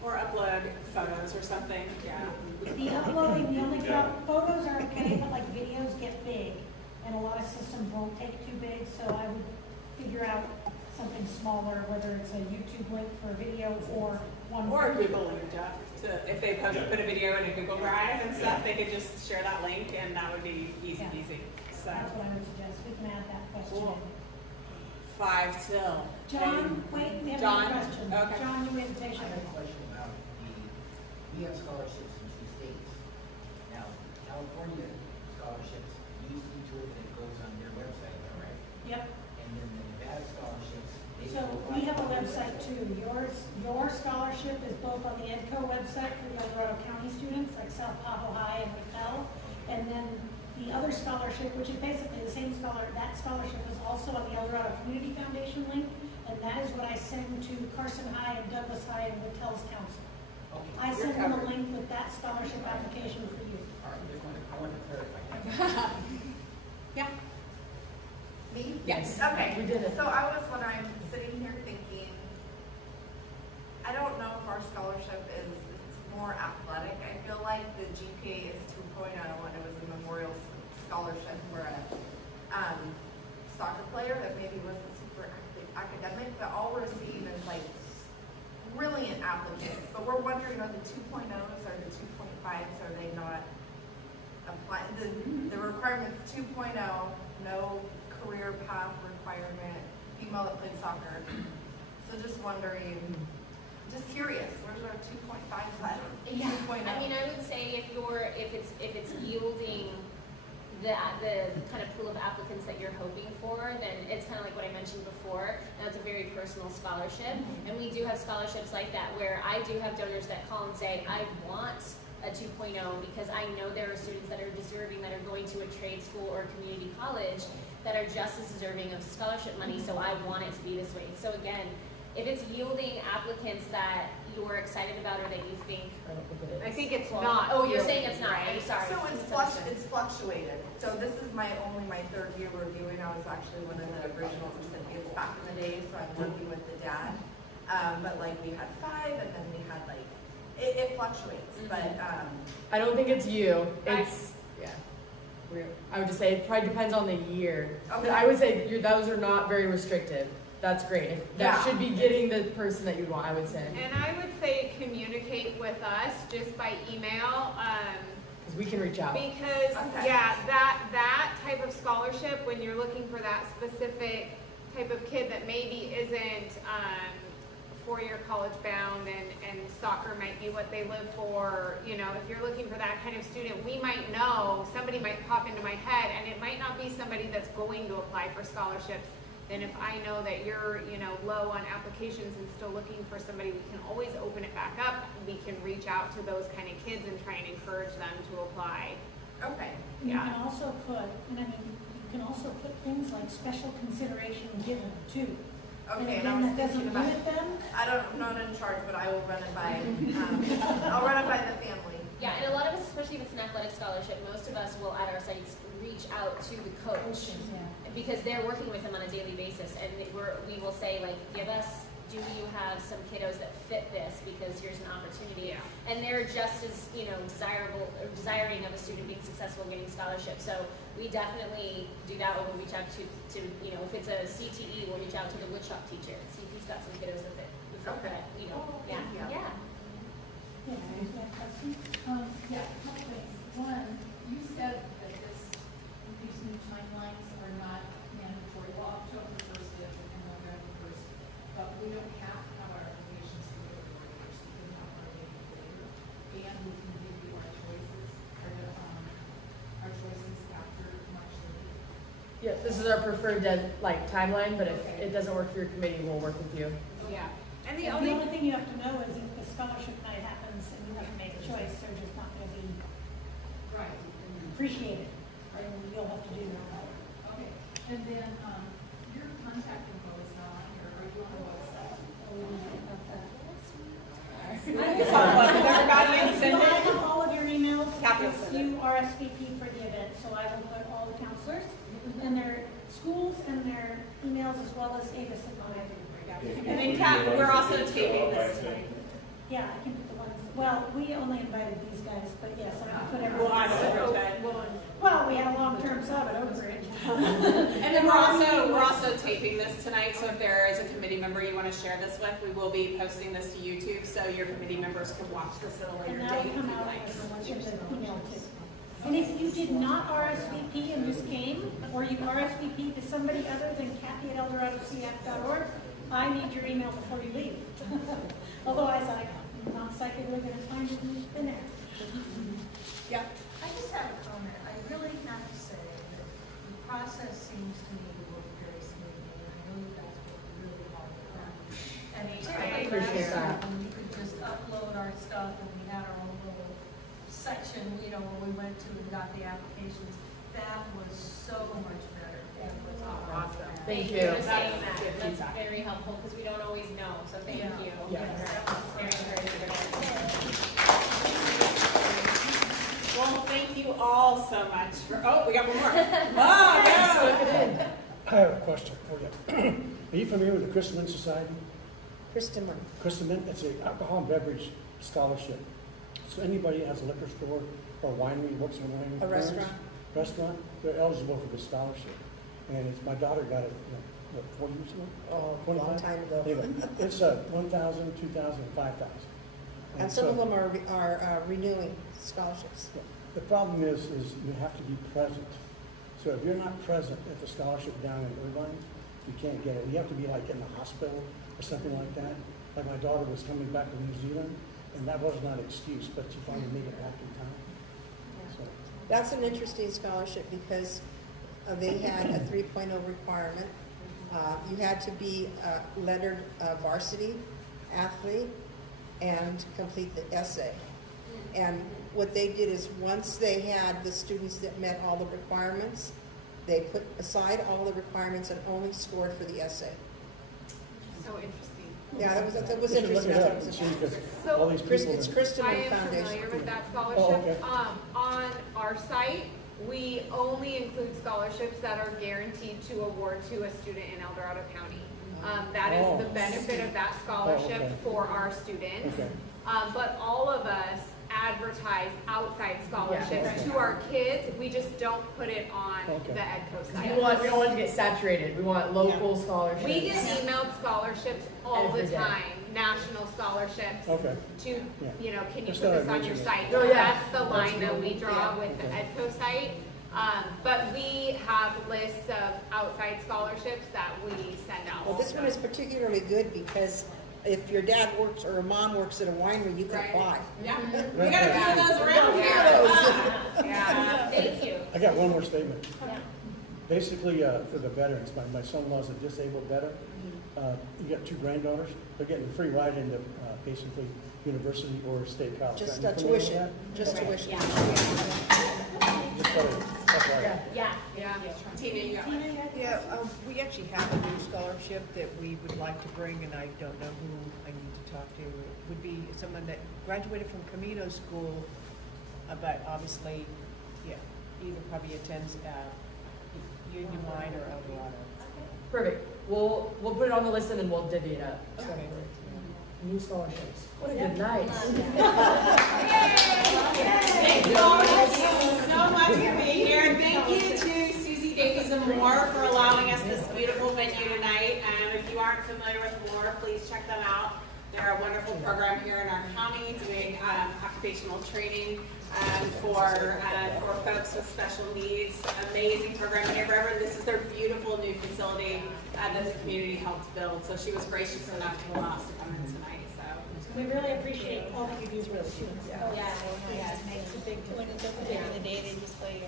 or upload photos or something, yeah. The uploading, the only photos are okay, but like videos get big, and a lot of systems won't take too big, so I would figure out something smaller, whether it's a YouTube link for a video or one. Or a Google link, Jeff, if they put a video in a Google Drive and stuff, they could just share that link and that would be easy peasy. So. That's what I would suggest, we can add that question Cool. in. 5 till. John, wait, we have John? another question. Okay. John, new invitation. I have a question about we have scholarships in 2 states. Now, California scholarships use the tool that goes on their website, is that right? Yep. And then the Nevada scholarships, they So go we by have a the website too. Your scholarship is both on the EDCO website for the Dorado County students, like South Tahoe High and Raquel. And then the other scholarship, which is basically the same that scholarship is also on the El Dorado Community Foundation link. And that is what I send to Carson High and Douglas High and Rattel's Council. Okay. I send them a link with that scholarship application for you. All right, I want to clarify that. Yeah. Me? Yes. Okay. We did it. So when I'm sitting here thinking, I don't know if our scholarship is more athletic. I feel like the GPA is 2.0 and it was a memorial scholarship for a soccer player that maybe wasn't super academic, but all we're seeing is like brilliant applicants. But we're wondering, are the 2.0s or the 2.5s, are they not applying? The requirements 2.0, no career path requirement, female that played soccer. So just wondering, just curious, where's our 2.5s at? Yeah, 2.0? I mean, I would say if it's yielding the kind of pool of applicants that you're hoping for, then it's kind of like what I mentioned before. That's a very personal scholarship, and we do have scholarships like that where I do have donors that call and say, I want a 2.0 because I know there are students that are deserving that are going to a trade school or community college that are just as deserving of scholarship money, so I want it to be this way. So again, if it's yielding applicants that you're excited about or that you think, I think it's not. Oh, you're saying it's not, I'm sorry. So it's fluctuated. So this is my third year reviewing. I was actually one of the original recipients back in the day, so I'm working with the dad. But like we had 5 and then we had like, it fluctuates, but. I don't think it's you. It's, I would just say it probably depends on the year. Okay. I would say those are not very restrictive. That's great. That should be getting the person that you want, I would say. And I would say communicate with us just by email. Because we can reach out. Because, that type of scholarship, when you're looking for that specific type of kid that maybe isn't 4-year college bound and soccer might be what they live for, you know, if you're looking for that kind of student, we might know, somebody might pop into my head, and it might not be somebody that's going to apply for scholarships. Then if I know that you're, you know, low on applications and still looking for somebody, we can always open it back up. We can reach out to those kind of kids and try and encourage them to apply. Okay. You can also put, and I mean, you can also put things like special consideration given too. Okay, and I was that doesn't thinking about limit them. I'm not in charge, but I will run it by, I'll run it by the family. Yeah, and a lot of us, especially if it's an athletic scholarship, most of us will at our sites reach out to the coach because they're working with them on a daily basis, and we will say like, do you have some kiddos that fit this, because here's an opportunity. And they're just as, you know, desiring of a student being successful getting scholarships. So we definitely do that when we reach out to you know, if it's a CTE, we'll reach out to the woodshop teacher, see if he's got some kiddos that fit. this is our preferred timeline, but if it doesn't work for your committee, we'll work with you. Yeah. And The the only only thing you have to know is if the scholarship night happens and you have to make a choice, they're just not gonna be appreciated, and you'll have to do that. Okay, and then, your contact info is not on here, are you on the website? It's all about everybody and send I it. have all of your emails, Kathy will if send it. you RSVP for the event, so I will put all the counselors and their schools and their emails as well as Avis and mine. And then Kat, we're also taping this tonight. Yeah, I can put the ones, well, we only invited these guys, but yes, I can put Well, everyone. I don't know. Well, we had a long-term sub at Oak Ridge. And then we're also taping this tonight, so if there is a committee member you want to share this with, we will be posting this to YouTube, so your committee members can watch this at a later And date. that'll come out in the email too. And if you did not RSVP and just came, or you RSVP to somebody other than Kathy at ElDoradoCF.org, I need your email before you leave. Otherwise, I'm not psychically going to find it in thin air. Yeah. I just have a comment. I really have to say that the process seems to me to work very smoothly, and I know that's what we really hard to run. And I appreciate that. when we could just upload our stuff and we had our own little section, you know, where we went to and got the applications, that was so much better than what's Awesome. on. Thank you you. for saying that. That's very helpful because we don't always know. So thank you. Yeah. Very, very good. Well, thank you all so much for, oh, we got one more. Oh, I have a question for you. Are you familiar with the Christmas Society? Kristen, Christmas, it's an alcohol and beverage scholarship. So anybody that has a liquor store or winery, works in a winery. A restaurant. Restaurant, they're eligible for the scholarship. And it's, my daughter got it, 4 years ago? oh, a long time ago. Anyway, it's 1,000, 2,000, 5,000. And some of them are renewing scholarships. The problem is you have to be present. So if you're not present at the scholarship down in Irvine, you can't get it. You have to be like in the hospital or something like that. Like my daughter was coming back from New Zealand, and that was not an excuse, but she finally made it back in time. So, That's an interesting scholarship because they had a 3.0 requirement. You had to be a lettered varsity athlete and complete the essay. And what they did is once they had the students that met all the requirements, they put aside all the requirements and only scored for the essay. so interesting. Yeah, that was you should look interesting. it up and see, because So, all these people. It's Kristen I am Foundation. familiar with that scholarship. Oh, okay. On our site, we only include scholarships that are guaranteed to award to a student in El Dorado County. That is the benefit of that scholarship okay. for our students. Okay. But all of us advertise outside scholarships Yeah. to our kids. We just don't put it on Okay. the EDCO We site. don't want it to get saturated. We want local scholarships. We get emailed scholarships all Every the day. time, national scholarships. Okay. To, Yeah. can you Just put thought this I'd on your mention site? Oh, yeah. That's the line that we draw with the Okay. EDCO site. But we have lists of outside scholarships that we send out. Well, this one is particularly good because if your dad works or a mom works at a winery, you can Right. apply. Yeah, we got a few of those around here. Yeah. Thank you. I got one more statement. Yeah. Basically, for the veterans, my son-in-law's a disabled veteran. You got 2 granddaughters. They're getting a free ride into basically university or state college. Just Are you familiar with tuition, that? just Okay. tuition. Yeah. Just thought Yeah. Yeah. Yeah. Tina, you got Tina, one. you have- Yeah, we actually have a new scholarship that we would like to bring, and I don't know who I need to talk to. It would be someone that graduated from Camino School, but obviously, yeah, either probably attends Union Wine or El Dorado. Perfect. We'll put it on the list and then we'll divvy it up. Okay. New scholarships. What a good night. Thank you all so much for being here. Thank you to Susie Davies and Moore for allowing us this beautiful venue tonight. If you aren't familiar with Moore, please check them out. They're a wonderful program here in our county doing occupational training for folks with special needs. Amazing program here. Reverend, this is their beautiful new facility that the community helped build. So she was gracious enough to allow us to come in tonight. We really appreciate all that you do for the students. Yeah. It's a big, when it's over there in the day, they just play.